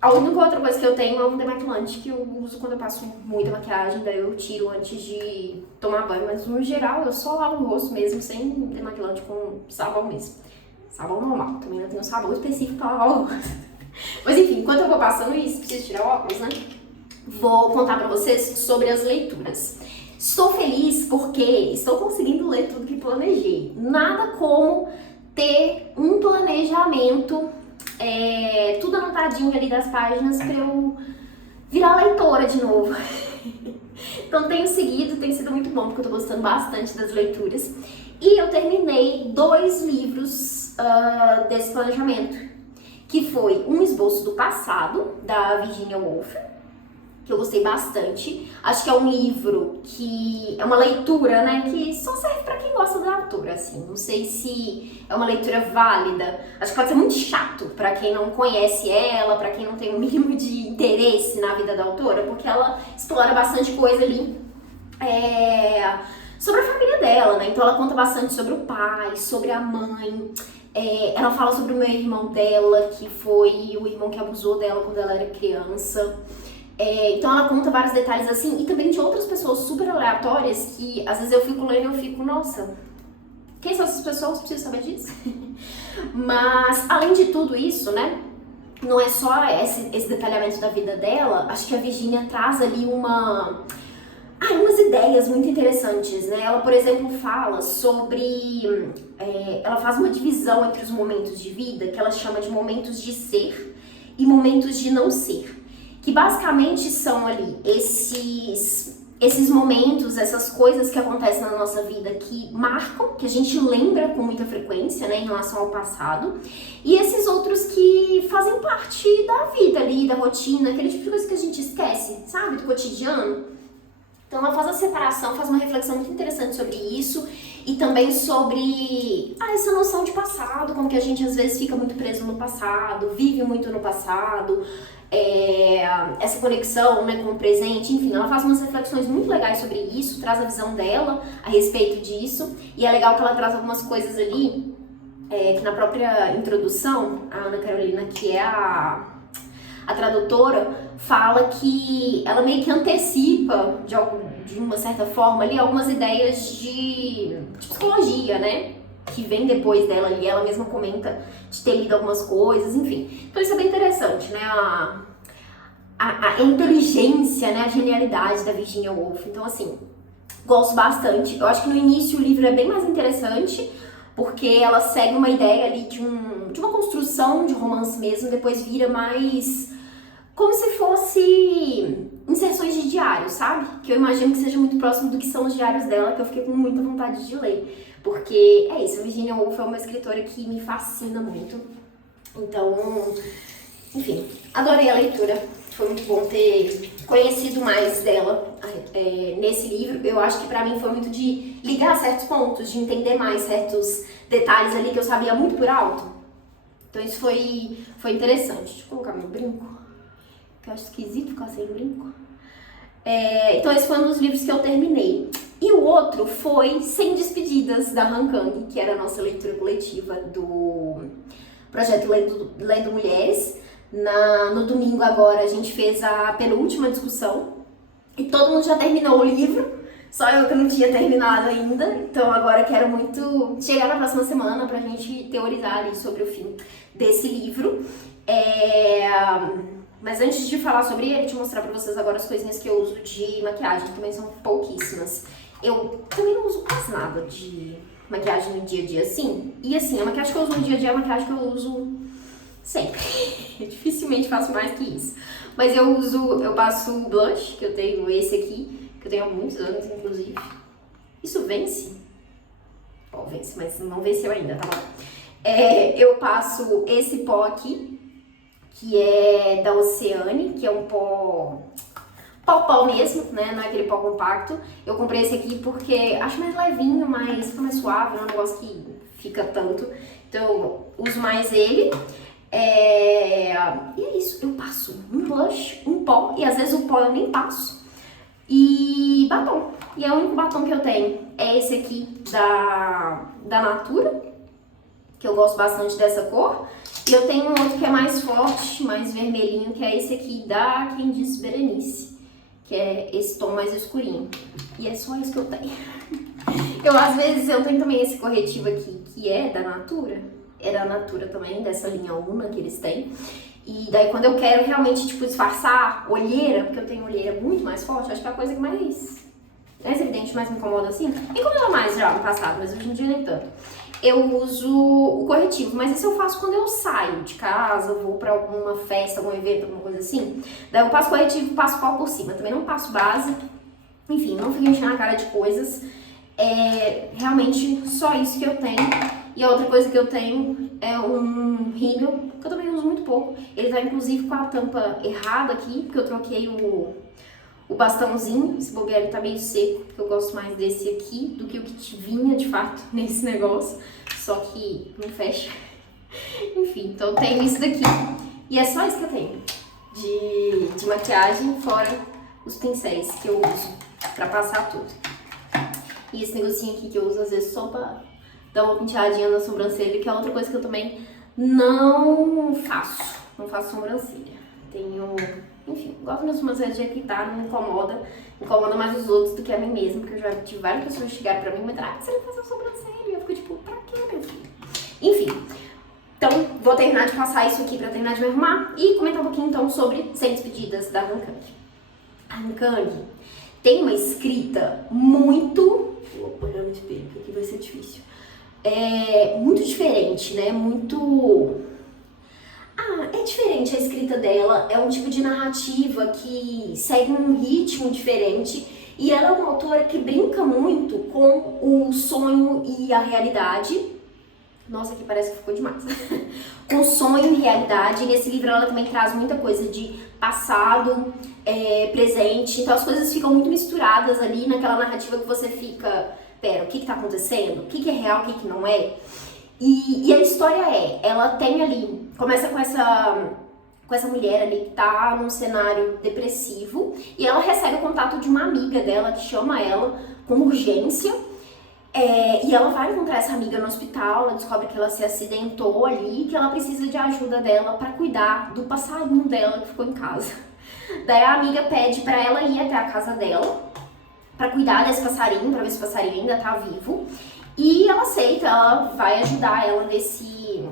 A única outra coisa que eu tenho é um demaquilante que eu uso quando eu passo muita maquiagem, daí eu tiro antes de tomar banho. Mas no geral eu só lavo o rosto mesmo, sem demaquilante, com sabão mesmo. Sabão normal, também não tenho um sabão específico pra lavar o rosto. Mas enfim, enquanto eu vou passando isso, preciso tirar o óculos, né? Vou contar pra vocês sobre as leituras. Estou feliz porque estou conseguindo ler tudo que planejei. Nada como ter um planejamento, tudo anotadinho ali das páginas pra eu virar leitora de novo. Então tenho seguido, tem sido muito bom porque eu tô gostando bastante das leituras. E eu terminei 2 livros desse planejamento, que foi Um Esboço do Passado, da Virginia Woolf, que eu gostei bastante. Acho que é um livro que é uma leitura, né, que só serve pra quem gosta da autora, assim. Não sei se é uma leitura válida. Acho que pode ser muito chato pra quem não conhece ela, pra quem não tem o mínimo de interesse na vida da autora, porque ela explora bastante coisa ali sobre a família dela, né? Então ela conta bastante sobre o pai, sobre a mãe. Ela fala sobre o meu irmão dela, que foi o irmão que abusou dela quando ela era criança. Então ela conta vários detalhes assim, e também de outras pessoas super aleatórias que às vezes eu fico lendo e eu fico, nossa, Quem são essas pessoas? Preciso saber disso. Mas, além de tudo isso, né? Não é só esse detalhamento da vida dela, acho que a Virginia traz ali umas ideias muito interessantes, né? Ela, por exemplo, fala sobre... ela faz uma divisão entre os momentos de vida que ela chama de momentos de ser e momentos de não ser. Que basicamente são ali esses momentos, essas coisas que acontecem na nossa vida que marcam, que a gente lembra com muita frequência, né, em relação ao passado, e esses outros que fazem parte da vida ali, da rotina, aquele tipo de coisa que a gente esquece, sabe, do cotidiano. Então ela faz a separação, faz uma reflexão muito interessante sobre isso e também sobre essa noção de passado, como que a gente às vezes fica muito preso no passado, vive muito no passado, essa conexão, né, com o presente, enfim, ela faz umas reflexões muito legais sobre isso, traz a visão dela a respeito disso, e é legal que ela traz algumas coisas ali, que na própria introdução, a Ana Carolina, que é a tradutora, fala que ela meio que antecipa, de uma certa forma, ali, algumas ideias de psicologia, né? Que vem depois dela ali, ela mesma comenta de ter lido algumas coisas, enfim. Então isso é bem interessante, né? A inteligência, né? A genialidade da Virginia Woolf. Então, assim, gosto bastante. Eu acho que no início o livro é bem mais interessante, porque ela segue uma ideia ali de uma construção de romance mesmo, depois vira mais como se fosse inserções de diário, sabe? Que eu imagino que seja muito próximo do que são os diários dela, que eu fiquei com muita vontade de ler. Porque é isso, a Virginia Woolf é uma escritora que me fascina muito. Então, enfim, adorei a leitura. Foi muito bom ter conhecido mais dela nesse livro. Eu acho que pra mim foi muito de ligar certos pontos, de entender mais certos detalhes ali que eu sabia muito por alto. Então isso foi interessante. Deixa eu colocar meu brinco, que eu acho esquisito ficar sem brinco. Então esse foi um dos livros que eu terminei. E o outro foi Sem Despedidas, da Han Kang, que era a nossa leitura coletiva do projeto Lendo Mulheres. No domingo agora a gente fez a penúltima discussão e todo mundo já terminou o livro, só eu que não tinha terminado ainda. Então agora quero muito chegar na próxima semana pra gente teorizar ali sobre o fim desse livro. Mas antes de falar sobre ele, deixa eu mostrar pra vocês agora as coisinhas que eu uso de maquiagem, que também são pouquíssimas. Eu também não uso quase nada de maquiagem no dia a dia, assim. E assim, a maquiagem que eu uso no dia a dia é a maquiagem que eu uso sempre. Dificilmente faço mais que isso. Mas eu passo o blush, que eu tenho esse aqui, que eu tenho há muitos anos, inclusive. Isso vence? Bom, vence, mas não venceu ainda, tá bom? Eu passo esse pó aqui, que é da Oceane, que é um pó mesmo, né? Não é aquele pó compacto. Eu comprei esse aqui porque acho mais levinho, fica mais suave, não é um negócio que fica tanto. Então eu uso mais ele. E é isso, eu passo um blush, um pó, e às vezes o pó eu nem passo. E batom. E o único batom que eu tenho é esse aqui da Natura, que eu gosto bastante dessa cor. E eu tenho um outro que é mais forte, mais vermelhinho, que é esse aqui da Quem Disse Berenice, que é esse tom mais escurinho. E é só isso que eu tenho. Às vezes eu tenho também esse corretivo aqui, que é da Natura. É da Natura também, dessa linha Una que eles têm. E daí quando eu quero realmente, disfarçar olheira, porque eu tenho olheira muito mais forte, acho que é a coisa que mais evidente, mais me incomoda assim. Me incomodou mais já no passado, mas hoje em dia nem tanto. Eu uso o corretivo, mas isso eu faço quando eu saio de casa, vou pra alguma festa, algum evento, alguma coisa assim. Daí eu passo corretivo e passo pó por cima. Também não passo base. Enfim, não fico enchendo a cara de coisas. É realmente só isso que eu tenho. E a outra coisa que eu tenho é um rímel, que eu também uso muito pouco. Ele tá inclusive com a tampa errada aqui, porque eu troquei o bastãozinho. Esse bobear ele tá meio seco, porque eu gosto mais desse aqui do que o que vinha de fato nesse negócio. Só que não fecha. Enfim, então eu tenho isso daqui. E é só isso que eu tenho de maquiagem, fora os pincéis que eu uso pra passar tudo. E esse negocinho aqui que eu uso às vezes só pra dar uma penteadinha na sobrancelha, que é outra coisa que eu também não faço. Não faço sobrancelha. Enfim, gosto das sobrancelhas de equitar, não me incomoda. Incomoda mais os outros do que a mim mesma, porque eu já tive várias pessoas que chegaram pra mim e me disseram, você não faz a sobrancelha? Eu fico fico tipo, pra quê, meu filho? Enfim, então vou terminar de passar isso aqui pra terminar de me arrumar e comentar um pouquinho então sobre 100 despedidas da Han Kang. A Han Kang tem uma escrita muito... Vou olhar no espelho, que aqui vai ser difícil. Muito diferente, né? É diferente a escrita dela, é um tipo de narrativa que segue um ritmo diferente e ela é uma autora que brinca muito com o sonho e a realidade. Nossa, aqui parece que ficou demais. Com sonho e realidade. E nesse livro ela também traz muita coisa de passado, presente. Então as coisas ficam muito misturadas ali naquela narrativa que você fica... Pera, o que tá acontecendo? O que é real, o que não é? E a história ela tem ali... Começa com essa mulher ali que tá num cenário depressivo. E ela recebe o contato de uma amiga dela que chama ela com urgência. E ela vai encontrar essa amiga no hospital, ela descobre que ela se acidentou ali, que ela precisa de ajuda dela pra cuidar do passarinho dela que ficou em casa. Daí a amiga pede pra ela ir até a casa dela pra cuidar desse passarinho, pra ver se o passarinho ainda tá vivo. E ela aceita, ela vai ajudar ela nesse...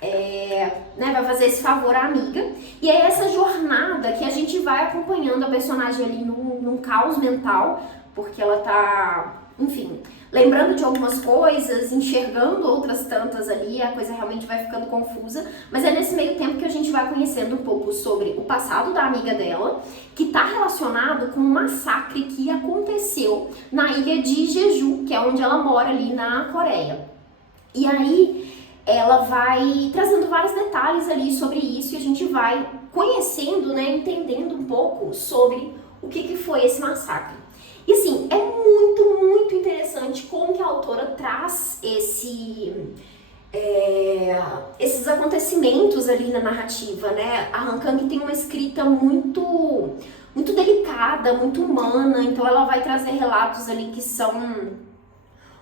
vai fazer esse favor à amiga. E é essa jornada que a gente vai acompanhando a personagem ali num caos mental, porque ela tá... Enfim, lembrando de algumas coisas, enxergando outras tantas ali, a coisa realmente vai ficando confusa, mas é nesse meio tempo que a gente vai conhecendo um pouco sobre o passado da amiga dela, que está relacionado com um massacre que aconteceu na ilha de Jeju, que é onde ela mora ali na Coreia. E aí ela vai trazendo vários detalhes ali sobre isso e a gente vai conhecendo, né, entendendo um pouco sobre o que foi esse massacre. E assim, é muito, muito interessante como que a autora traz esses acontecimentos ali na narrativa, né? A Han Kang tem uma escrita muito, muito delicada, muito humana, então ela vai trazer relatos ali que são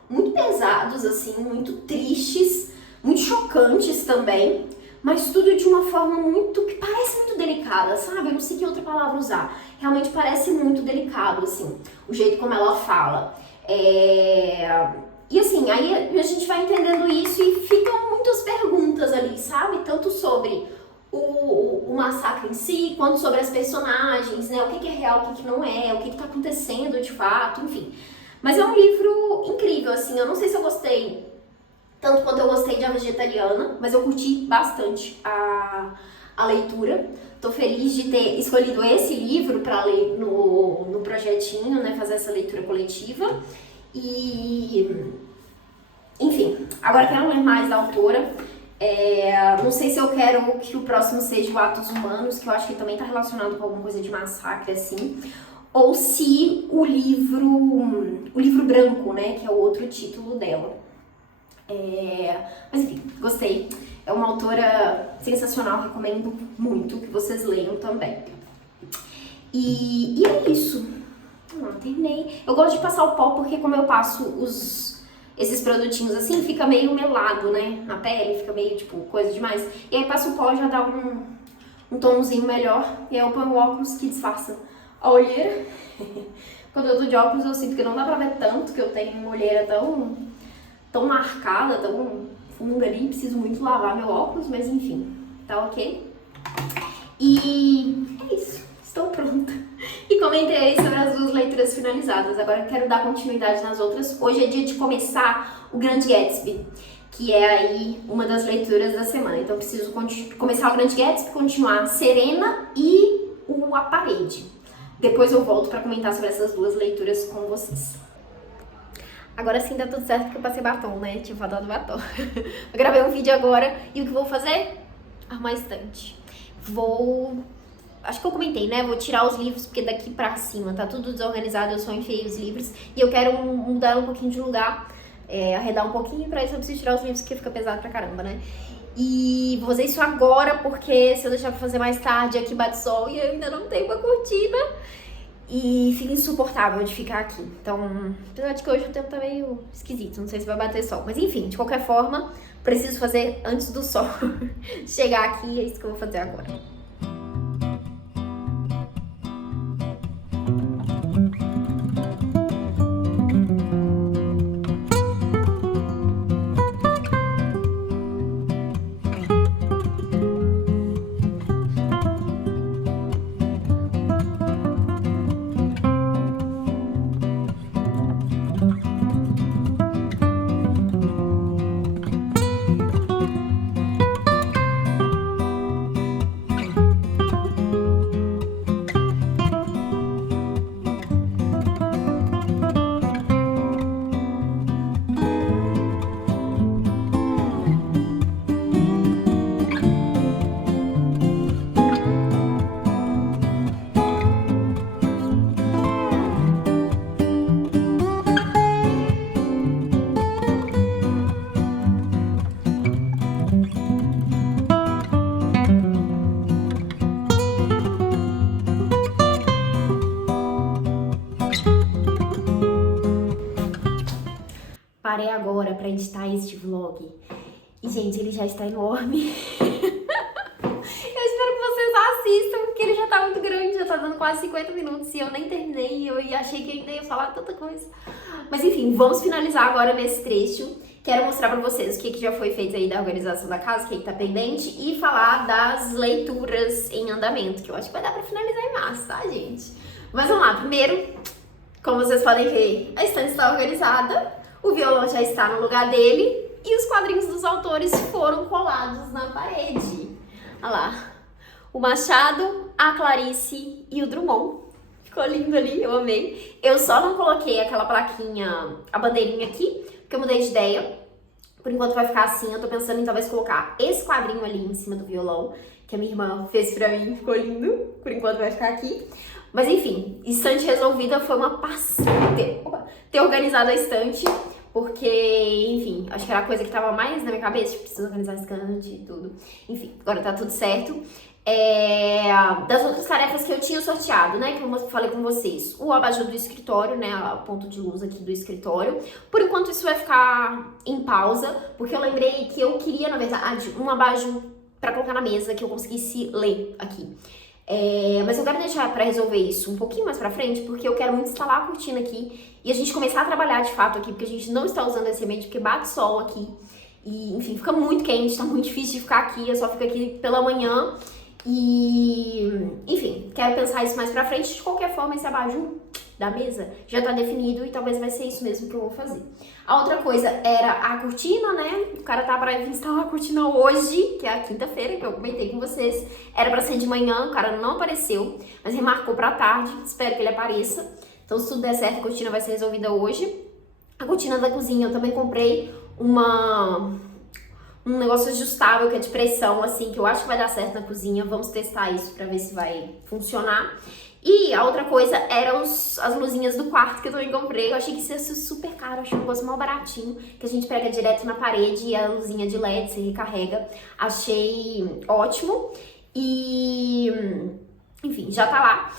muito pesados, assim, muito tristes, muito chocantes também, mas tudo de uma forma que parece muito delicada, sabe? Eu não sei que outra palavra usar. Realmente parece muito delicado, assim, o jeito como ela fala. E assim, aí a gente vai entendendo isso e ficam muitas perguntas ali, sabe? Tanto sobre o massacre em si, quanto sobre as personagens, né? O que é real, o que não é, o que tá acontecendo de fato, enfim. Mas é um livro incrível, assim, eu não sei se eu gostei tanto quanto eu gostei de A Vegetariana, mas eu curti bastante a leitura. Tô feliz de ter escolhido esse livro para ler no projetinho, né, fazer essa leitura coletiva. E, enfim, agora quero ler mais da autora. Não sei se eu quero que o próximo seja o Atos Humanos, que eu acho que também tá relacionado com alguma coisa de massacre, assim. Ou se o livro branco, né, que é o outro título dela. Mas enfim, gostei. É uma autora sensacional, recomendo muito que vocês leiam também. E é isso. Terminei. Eu gosto de passar o pó porque como eu passo esses produtinhos assim, fica meio melado, né? A pele fica meio, tipo, coisa demais. E aí passo o pó, já dá um tomzinho melhor. E aí eu ponho o óculos que disfarça a olheira. Quando eu tô de óculos eu sinto que não dá pra ver tanto, que eu tenho uma olheira tão marcada, tão funda ali, preciso muito lavar meu óculos, mas enfim, tá ok? E é isso, estou pronta. E comentei aí sobre as 2 leituras finalizadas, agora eu quero dar continuidade nas outras. Hoje é dia de começar o Grande Gatsby, que é aí uma das leituras da semana. Então preciso começar o Grande Gatsby, continuar Serena e A Parede. Depois eu volto pra comentar sobre essas 2 leituras com vocês. Agora sim dá tudo certo porque eu passei batom, né? Tinha faltado batom. Eu gravei um vídeo agora e o que vou fazer? Arrumar a estante. Acho que eu comentei, né? Vou tirar os livros porque daqui pra cima tá tudo desorganizado, eu só enfiei os livros. E eu quero mudar um pouquinho de lugar, arredar um pouquinho, pra isso eu preciso tirar os livros porque fica pesado pra caramba, né? E vou fazer isso agora porque se eu deixar pra fazer mais tarde aqui bate sol e eu ainda não tenho uma cortina. E fica insuportável de ficar aqui. Então, apesar de que hoje o tempo tá meio esquisito, não sei se vai bater sol. Mas enfim, de qualquer forma, preciso fazer antes do sol chegar aqui, é isso que eu vou fazer agora. parei agora pra editar este vlog. E, gente, ele já está enorme. Eu espero que vocês assistam, porque ele já tá muito grande, já tá dando quase 50 minutos e eu nem terminei, eu achei que ainda ia falar tanta coisa. Mas enfim, vamos finalizar agora nesse trecho. Quero mostrar pra vocês o que já foi feito aí da organização da casa, o que tá pendente e falar das leituras em andamento, que eu acho que vai dar pra finalizar em março, tá, gente? Mas vamos lá, primeiro, como vocês podem ver, a estante está organizada, o violão já está no lugar dele e os quadrinhos dos autores foram colados na parede. Olha lá, o Machado, a Clarice e o Drummond. Ficou lindo ali, eu amei. Eu só não coloquei aquela plaquinha, a bandeirinha aqui, porque eu mudei de ideia. Por enquanto vai ficar assim, eu tô pensando em talvez colocar esse quadrinho ali em cima do violão, que a minha irmã fez pra mim, ficou lindo. Por enquanto vai ficar aqui. Mas enfim, estante resolvida, foi uma passeio ter organizado a estante. Porque, enfim, acho que era a coisa que tava mais na minha cabeça, tipo, preciso organizar a estante e tudo. Enfim, agora tá tudo certo. Das outras tarefas que eu tinha sorteado, né, que eu falei com vocês, o abajur do escritório, né, o ponto de luz aqui do escritório. Por enquanto isso vai ficar em pausa, porque eu lembrei que eu queria, na verdade, um abajur pra colocar na mesa que eu conseguisse ler aqui. Mas eu quero deixar pra resolver isso um pouquinho mais pra frente, porque eu quero muito instalar a cortina aqui e a gente começar a trabalhar de fato aqui, porque a gente não está usando esse ambiente, porque bate sol aqui e, enfim, fica muito quente, tá muito difícil de ficar aqui, eu só fico aqui pela manhã e, enfim, quero pensar isso mais pra frente. De qualquer forma, esse abajur da mesa já tá definido e talvez vai ser isso mesmo que eu vou fazer. A outra coisa era a cortina, né? O cara tá pra instalar a cortina hoje, que é a quinta-feira, que eu comentei com vocês. Era pra ser de manhã, o cara não apareceu, mas remarcou pra tarde, espero que ele apareça. Então, se tudo der certo, a cortina vai ser resolvida hoje. A cortina da cozinha, eu também comprei um negócio ajustável, que é de pressão, assim, que eu acho que vai dar certo na cozinha. Vamos testar isso pra ver se vai funcionar. E a outra coisa eram as luzinhas do quarto que eu também comprei. Eu achei que isso ia ser super caro, achei um negócio mal baratinho, que a gente pega direto na parede e a luzinha de LED se recarrega. Achei ótimo. E, enfim, já tá lá.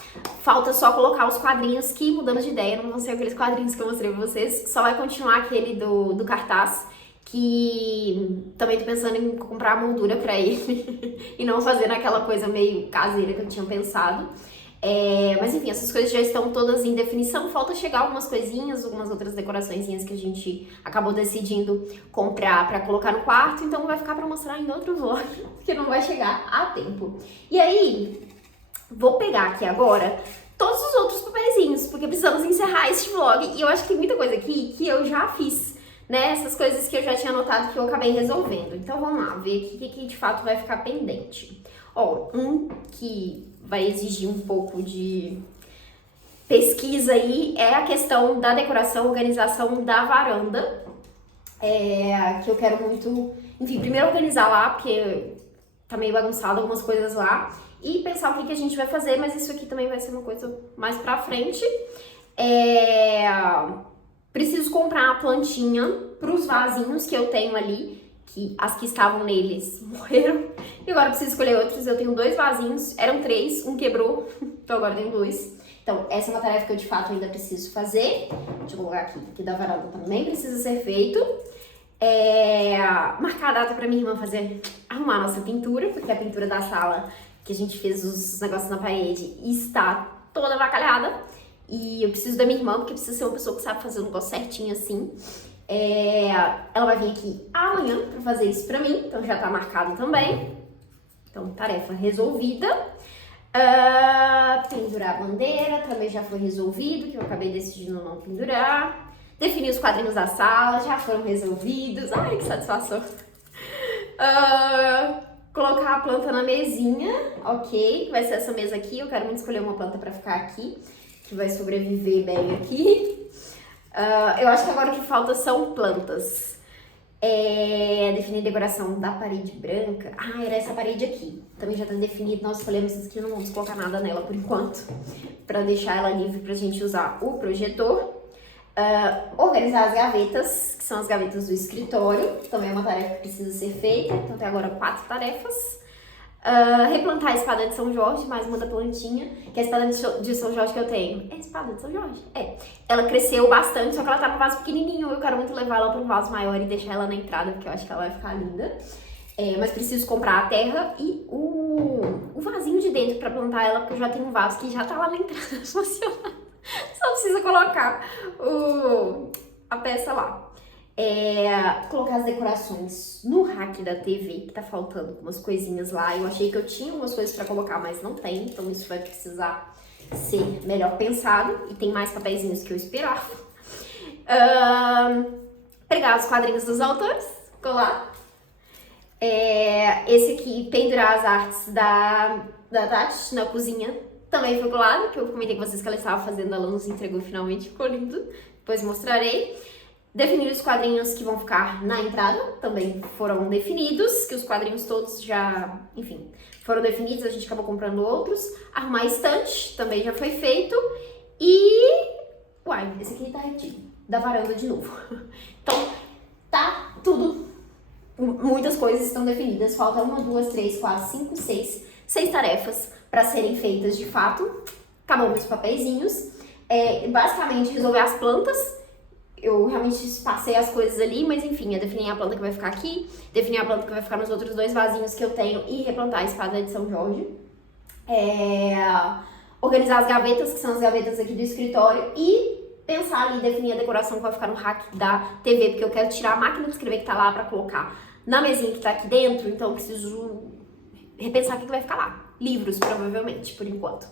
Falta só colocar os quadrinhos que, mudando de ideia, não vão ser aqueles quadrinhos que eu mostrei pra vocês. Só vai continuar aquele do cartaz, que também tô pensando em comprar a moldura pra ele e não fazer naquela coisa meio caseira que eu tinha pensado. Mas enfim, essas coisas já estão todas em definição, falta chegar algumas coisinhas, algumas outras decoraçõezinhas que a gente acabou decidindo comprar pra colocar no quarto, então vai ficar pra mostrar em outro vlog, porque não vai chegar a tempo. E aí, vou pegar aqui agora todos os outros papeizinhos, porque precisamos encerrar este vlog, e eu acho que tem muita coisa aqui que eu já fiz, né, essas coisas que eu já tinha anotado que eu acabei resolvendo. Então vamos lá, ver aqui o que de fato vai ficar pendente. Ó, que vai exigir um pouco de pesquisa aí é a questão da decoração, organização da varanda, que eu quero muito, enfim, primeiro organizar lá, porque tá meio bagunçado algumas coisas lá, e pensar o que a gente vai fazer, mas isso aqui também vai ser uma coisa mais pra frente. Preciso comprar a plantinha pros vasinhos que eu tenho ali, que as que estavam neles morreram, e agora eu preciso escolher outros. Eu tenho 2 vasinhos, eram 3, um quebrou, então agora tenho 2. Então essa é uma tarefa que eu de fato ainda preciso fazer. Deixa eu colocar aqui, que da varanda também precisa ser feito. Marcar a data pra minha irmã arrumar a nossa pintura, porque a pintura da sala, que a gente fez os negócios na parede, está toda avacalhada. E eu preciso da minha irmã, porque precisa ser uma pessoa que sabe fazer um negócio certinho assim. Ela vai vir aqui amanhã pra fazer isso pra mim, então já tá marcado também. Então, tarefa resolvida. Pendurar a bandeira também já foi resolvido, que eu acabei decidindo não pendurar. Definir os quadrinhos da sala, já foram resolvidos. Ai, que satisfação. Colocar a planta na mesinha, ok, que vai ser essa mesa aqui. Eu quero muito escolher uma planta pra ficar aqui, que vai sobreviver bem aqui. Eu acho que agora o que falta são plantas. Definir a decoração da parede branca. Era essa parede aqui. Também já tá definido. Nós escolhemos isso aqui, não vamos colocar nada nela por enquanto, pra deixar ela livre pra gente usar o projetor. Organizar as gavetas, que são as gavetas do escritório. Também é uma tarefa que precisa ser feita. Então até agora 4 tarefas. replantar a espada de São Jorge, mais uma da plantinha, que é a espada de São Jorge que eu tenho. É a espada de São Jorge? É. Ela cresceu bastante, só que ela tá num vaso pequenininho. Eu quero muito levar ela pra um vaso maior e deixar ela na entrada, porque eu acho que ela vai ficar linda. Mas preciso comprar a terra e o vasinho de dentro pra plantar ela, porque eu já tenho um vaso que já tá lá na entrada funcionando. Só precisa colocar a peça lá. Colocar as decorações no rack da TV, que tá faltando umas coisinhas lá. Eu achei que eu tinha umas coisas pra colocar, mas não tem, então isso vai precisar ser melhor pensado. E tem mais papeizinhos que eu esperava. Pegar os quadrinhos dos autores, colar. Esse aqui, pendurar as artes da Tati na cozinha, também foi colado, que eu comentei com vocês que ela estava fazendo, ela nos entregou finalmente, ficou lindo. Depois mostrarei. Definir os quadrinhos que vão ficar na entrada, também foram definidos, que os quadrinhos todos já, enfim, foram definidos, a gente acabou comprando outros. Arrumar a estante, também já foi feito. Esse aqui tá retinho, da varanda de novo. Então, tá tudo, muitas coisas estão definidas, falta 1, 2, 3, 4, 5, 6 tarefas para serem feitas de fato. Acabamos os papeizinhos, basicamente resolver as plantas. Eu realmente passei as coisas ali, mas enfim, definir a planta que vai ficar aqui, definir a planta que vai ficar nos outros 2 vasinhos que eu tenho e replantar a espada de São Jorge. Organizar as gavetas, que são as gavetas aqui do escritório, e pensar ali, definir a decoração que vai ficar no rack da TV, porque eu quero tirar a máquina de escrever que tá lá pra colocar na mesinha que tá aqui dentro, então eu preciso repensar o que vai ficar lá. Livros, provavelmente, por enquanto.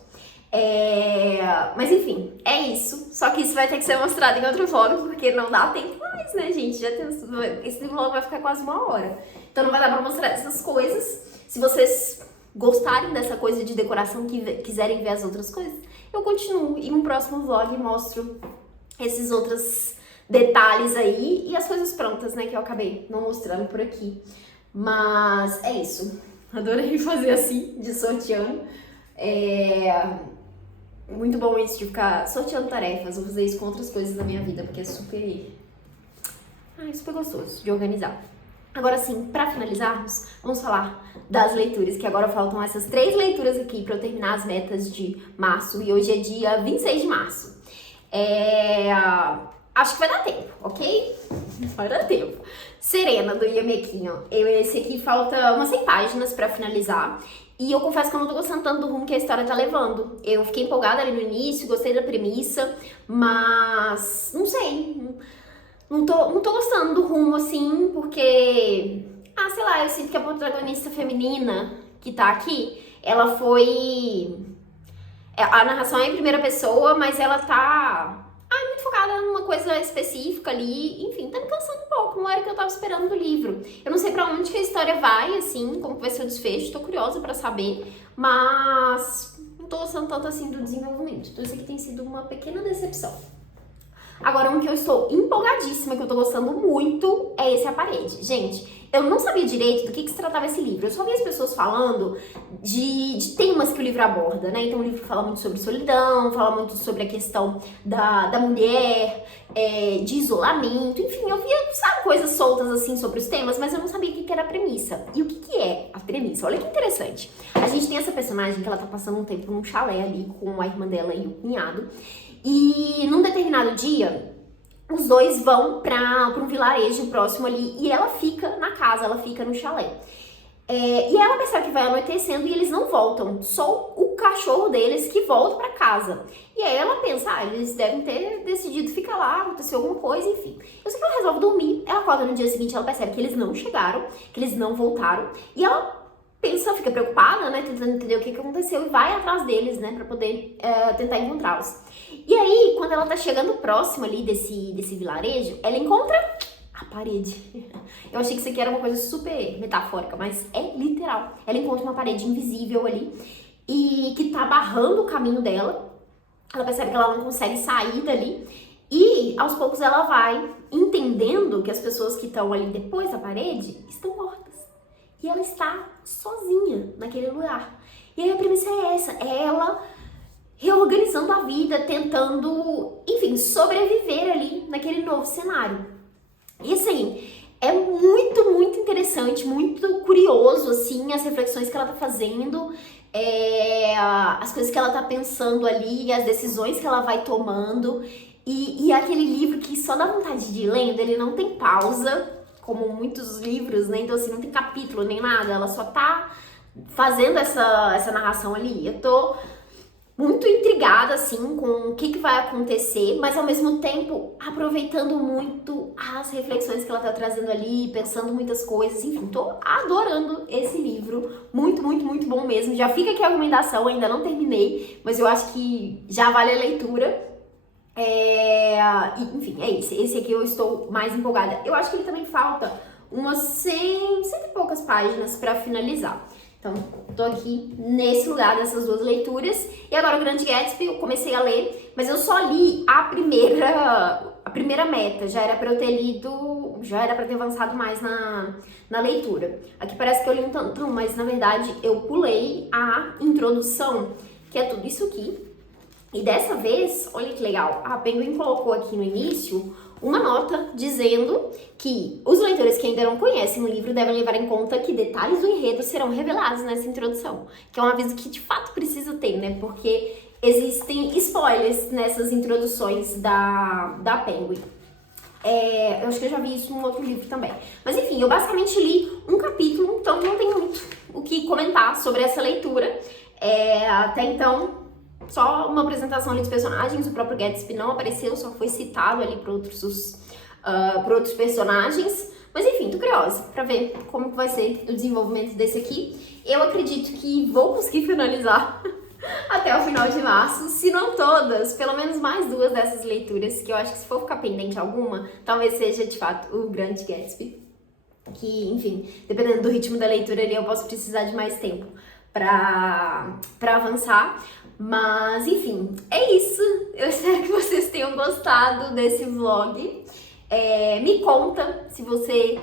Mas enfim, é isso. Só que isso vai ter que ser mostrado em outro vlog, porque não dá tempo mais, né, gente? Esse vlog vai ficar quase 1 hora. Então não vai dar pra mostrar essas coisas. Se vocês gostarem dessa coisa de decoração, quiserem ver as outras coisas, eu continuo. E um próximo vlog mostro esses outros detalhes aí e as coisas prontas, né, que eu acabei não mostrando por aqui. Mas é isso. Adorei fazer assim, de sorteando. Muito bom isso de ficar sorteando tarefas. Vou fazer isso com outras coisas da minha vida, porque é super gostoso de organizar. Agora sim, pra finalizarmos, vamos falar das leituras, que agora faltam essas 3 leituras aqui pra eu terminar as metas de março, e hoje é dia 26 de março. Acho que vai dar tempo, ok? Vai dar tempo. Serena, do Ian McKellen. Esse aqui falta umas 100 páginas pra finalizar. E eu confesso que eu não tô gostando tanto do rumo que a história tá levando. Eu fiquei empolgada ali no início, gostei da premissa, mas não sei. Não tô gostando do rumo, assim, porque... sei lá, eu sinto que a protagonista feminina que tá aqui, ela foi... A narração é em primeira pessoa, mas ela tá... muito focada numa coisa específica ali, enfim, tá me cansando um pouco, não era o que eu tava esperando do livro. Eu não sei pra onde que a história vai, assim, como vai ser o desfecho, tô curiosa pra saber, mas não tô gostando tanto assim do desenvolvimento, então isso aqui tem sido uma pequena decepção. Agora, um que eu estou empolgadíssima, que eu tô gostando muito, é esse A Parede. Gente, eu não sabia direito do que se tratava esse livro. Eu só vi as pessoas falando de temas que o livro aborda, né? Então o livro fala muito sobre solidão, fala muito sobre a questão da mulher, de isolamento, enfim, eu via, sabe, coisas soltas assim sobre os temas, mas eu não sabia o que era a premissa. E o que é a premissa? Olha que interessante. A gente tem essa personagem que ela tá passando um tempo num chalé ali com a irmã dela e o cunhado, e num determinado dia, os dois vão pra um vilarejo próximo ali e ela fica na casa, ela fica no chalé. E ela percebe que vai anoitecendo e eles não voltam, só o cachorro deles que volta pra casa. E aí ela pensa, eles devem ter decidido ficar lá, aconteceu alguma coisa, enfim. Eu sei que ela resolve dormir, ela acorda no dia seguinte, ela percebe que eles não chegaram, que eles não voltaram, e ela pensa, fica preocupada, né, tentando entender o que aconteceu e vai atrás deles, né, pra poder tentar encontrá-los. E aí, quando ela tá chegando próximo ali desse vilarejo, ela encontra a parede. Eu achei que isso aqui era uma coisa super metafórica, mas é literal. Ela encontra uma parede invisível ali e que tá barrando o caminho dela. Ela percebe que ela não consegue sair dali e, aos poucos, ela vai entendendo que as pessoas que estão ali depois da parede estão mortas. E ela está sozinha naquele lugar. E aí a premissa é essa, é ela reorganizando a vida, tentando, enfim, sobreviver ali naquele novo cenário. E assim, É muito, muito interessante, muito curioso, assim, as reflexões que ela tá fazendo, as coisas que ela tá pensando ali, as decisões que ela vai tomando. E é aquele livro que só dá vontade de ir lendo, ele não tem pausa, como muitos livros, né? Então, assim, não tem capítulo nem nada, ela só tá fazendo essa narração ali. Eu tô muito intrigada, assim, com o que vai acontecer, mas ao mesmo tempo aproveitando muito as reflexões que ela tá trazendo ali, pensando muitas coisas, enfim, tô adorando esse livro, muito, muito, muito bom mesmo. Já fica aqui a recomendação, ainda não terminei, mas eu acho que já vale a leitura. Enfim, é esse aqui eu estou mais empolgada. Eu acho que ele também falta umas 100 e poucas páginas pra finalizar. Então, tô aqui nesse lugar dessas duas leituras. E agora o Grande Gatsby eu comecei a ler, mas eu só li a primeira meta. Já era pra eu ter lido, já era pra ter avançado mais na leitura. Aqui parece que eu li um tantão, mas na verdade eu pulei a introdução, que é tudo isso aqui. E dessa vez, olha que legal, a Penguin colocou aqui no início uma nota dizendo que os leitores que ainda não conhecem o livro devem levar em conta que detalhes do enredo serão revelados nessa introdução, que é um aviso que de fato precisa ter, né? Porque existem spoilers nessas introduções da Penguin. Eu acho que eu já vi isso num outro livro também. Mas enfim, eu basicamente li um capítulo, então não tem muito o que comentar sobre essa leitura. Até então, só uma apresentação ali dos personagens, o próprio Gatsby não apareceu, só foi citado ali por outros personagens. Mas enfim, tô curiosa pra ver como que vai ser o desenvolvimento desse aqui. Eu acredito que vou conseguir finalizar até o final de março, se não todas, pelo menos mais duas dessas leituras, que eu acho que se for ficar pendente alguma, talvez seja de fato o Grande Gatsby. Que, enfim, dependendo do ritmo da leitura ali, eu posso precisar de mais tempo pra avançar. Mas, enfim, é isso. Eu espero que vocês tenham gostado desse vlog. Me conta se você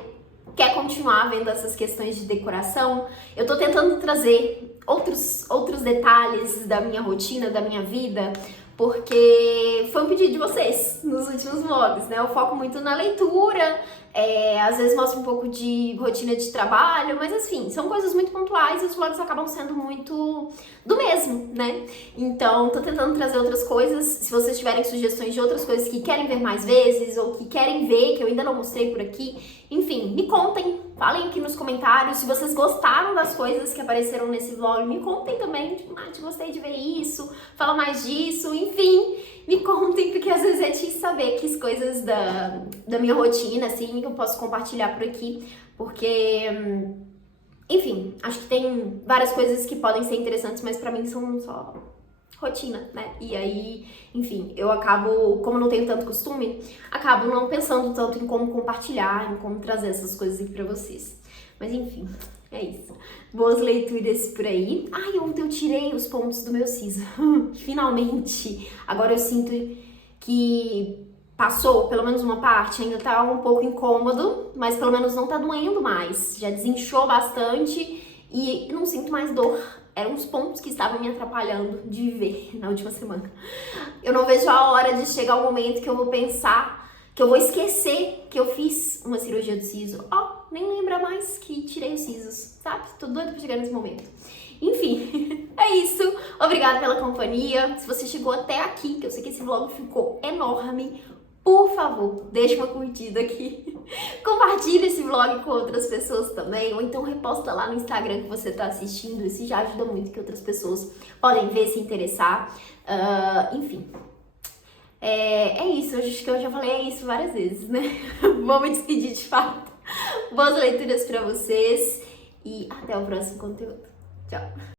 quer continuar vendo essas questões de decoração. Eu tô tentando trazer outros detalhes da minha rotina, da minha vida, porque foi um pedido de vocês nos últimos vlogs, né? Eu foco muito na leitura, às vezes mostro um pouco de rotina de trabalho, mas assim, são coisas muito pontuais e os vlogs acabam sendo muito do mesmo, né? Então, tô tentando trazer outras coisas. Se vocês tiverem sugestões de outras coisas que querem ver mais vezes ou que querem ver, que eu ainda não mostrei por aqui, enfim, me contem, falem aqui nos comentários. Se vocês gostaram das coisas que apareceram nesse vlog, me contem também, tipo, gostei de ver isso, fala mais disso, enfim, me contem, porque às vezes é difícil saber que as coisas da minha rotina, assim, que eu posso compartilhar por aqui, porque, enfim, acho que tem várias coisas que podem ser interessantes, mas pra mim são só rotina, né? E aí, enfim, eu acabo, como eu não tenho tanto costume, acabo não pensando tanto em como compartilhar, em como trazer essas coisas aqui pra vocês. Mas enfim, é isso. Boas leituras por aí. Ai, ontem eu tirei os pontos do meu siso. Finalmente! Agora eu sinto que passou, pelo menos uma parte, ainda tá um pouco incômodo, mas pelo menos não tá doendo mais. Já desinchou bastante e não sinto mais dor. Eram os pontos que estavam me atrapalhando de viver na última semana. Eu não vejo a hora de chegar o momento que eu vou pensar, que eu vou esquecer que eu fiz uma cirurgia do siso. Nem lembra mais que tirei os sisos, sabe? Tô doida pra chegar nesse momento. Enfim, é isso. Obrigada pela companhia. Se você chegou até aqui, que eu sei que esse vlog ficou enorme, por favor, deixa uma curtida aqui. Compartilha esse vlog com outras pessoas também, ou então reposta lá no Instagram que você tá assistindo. Isso já ajuda muito, que outras pessoas podem ver, se interessar. Enfim, é isso. Acho que eu já falei isso várias vezes, né? Vou me despedir de fato. Boas leituras pra vocês e até o próximo conteúdo. Tchau!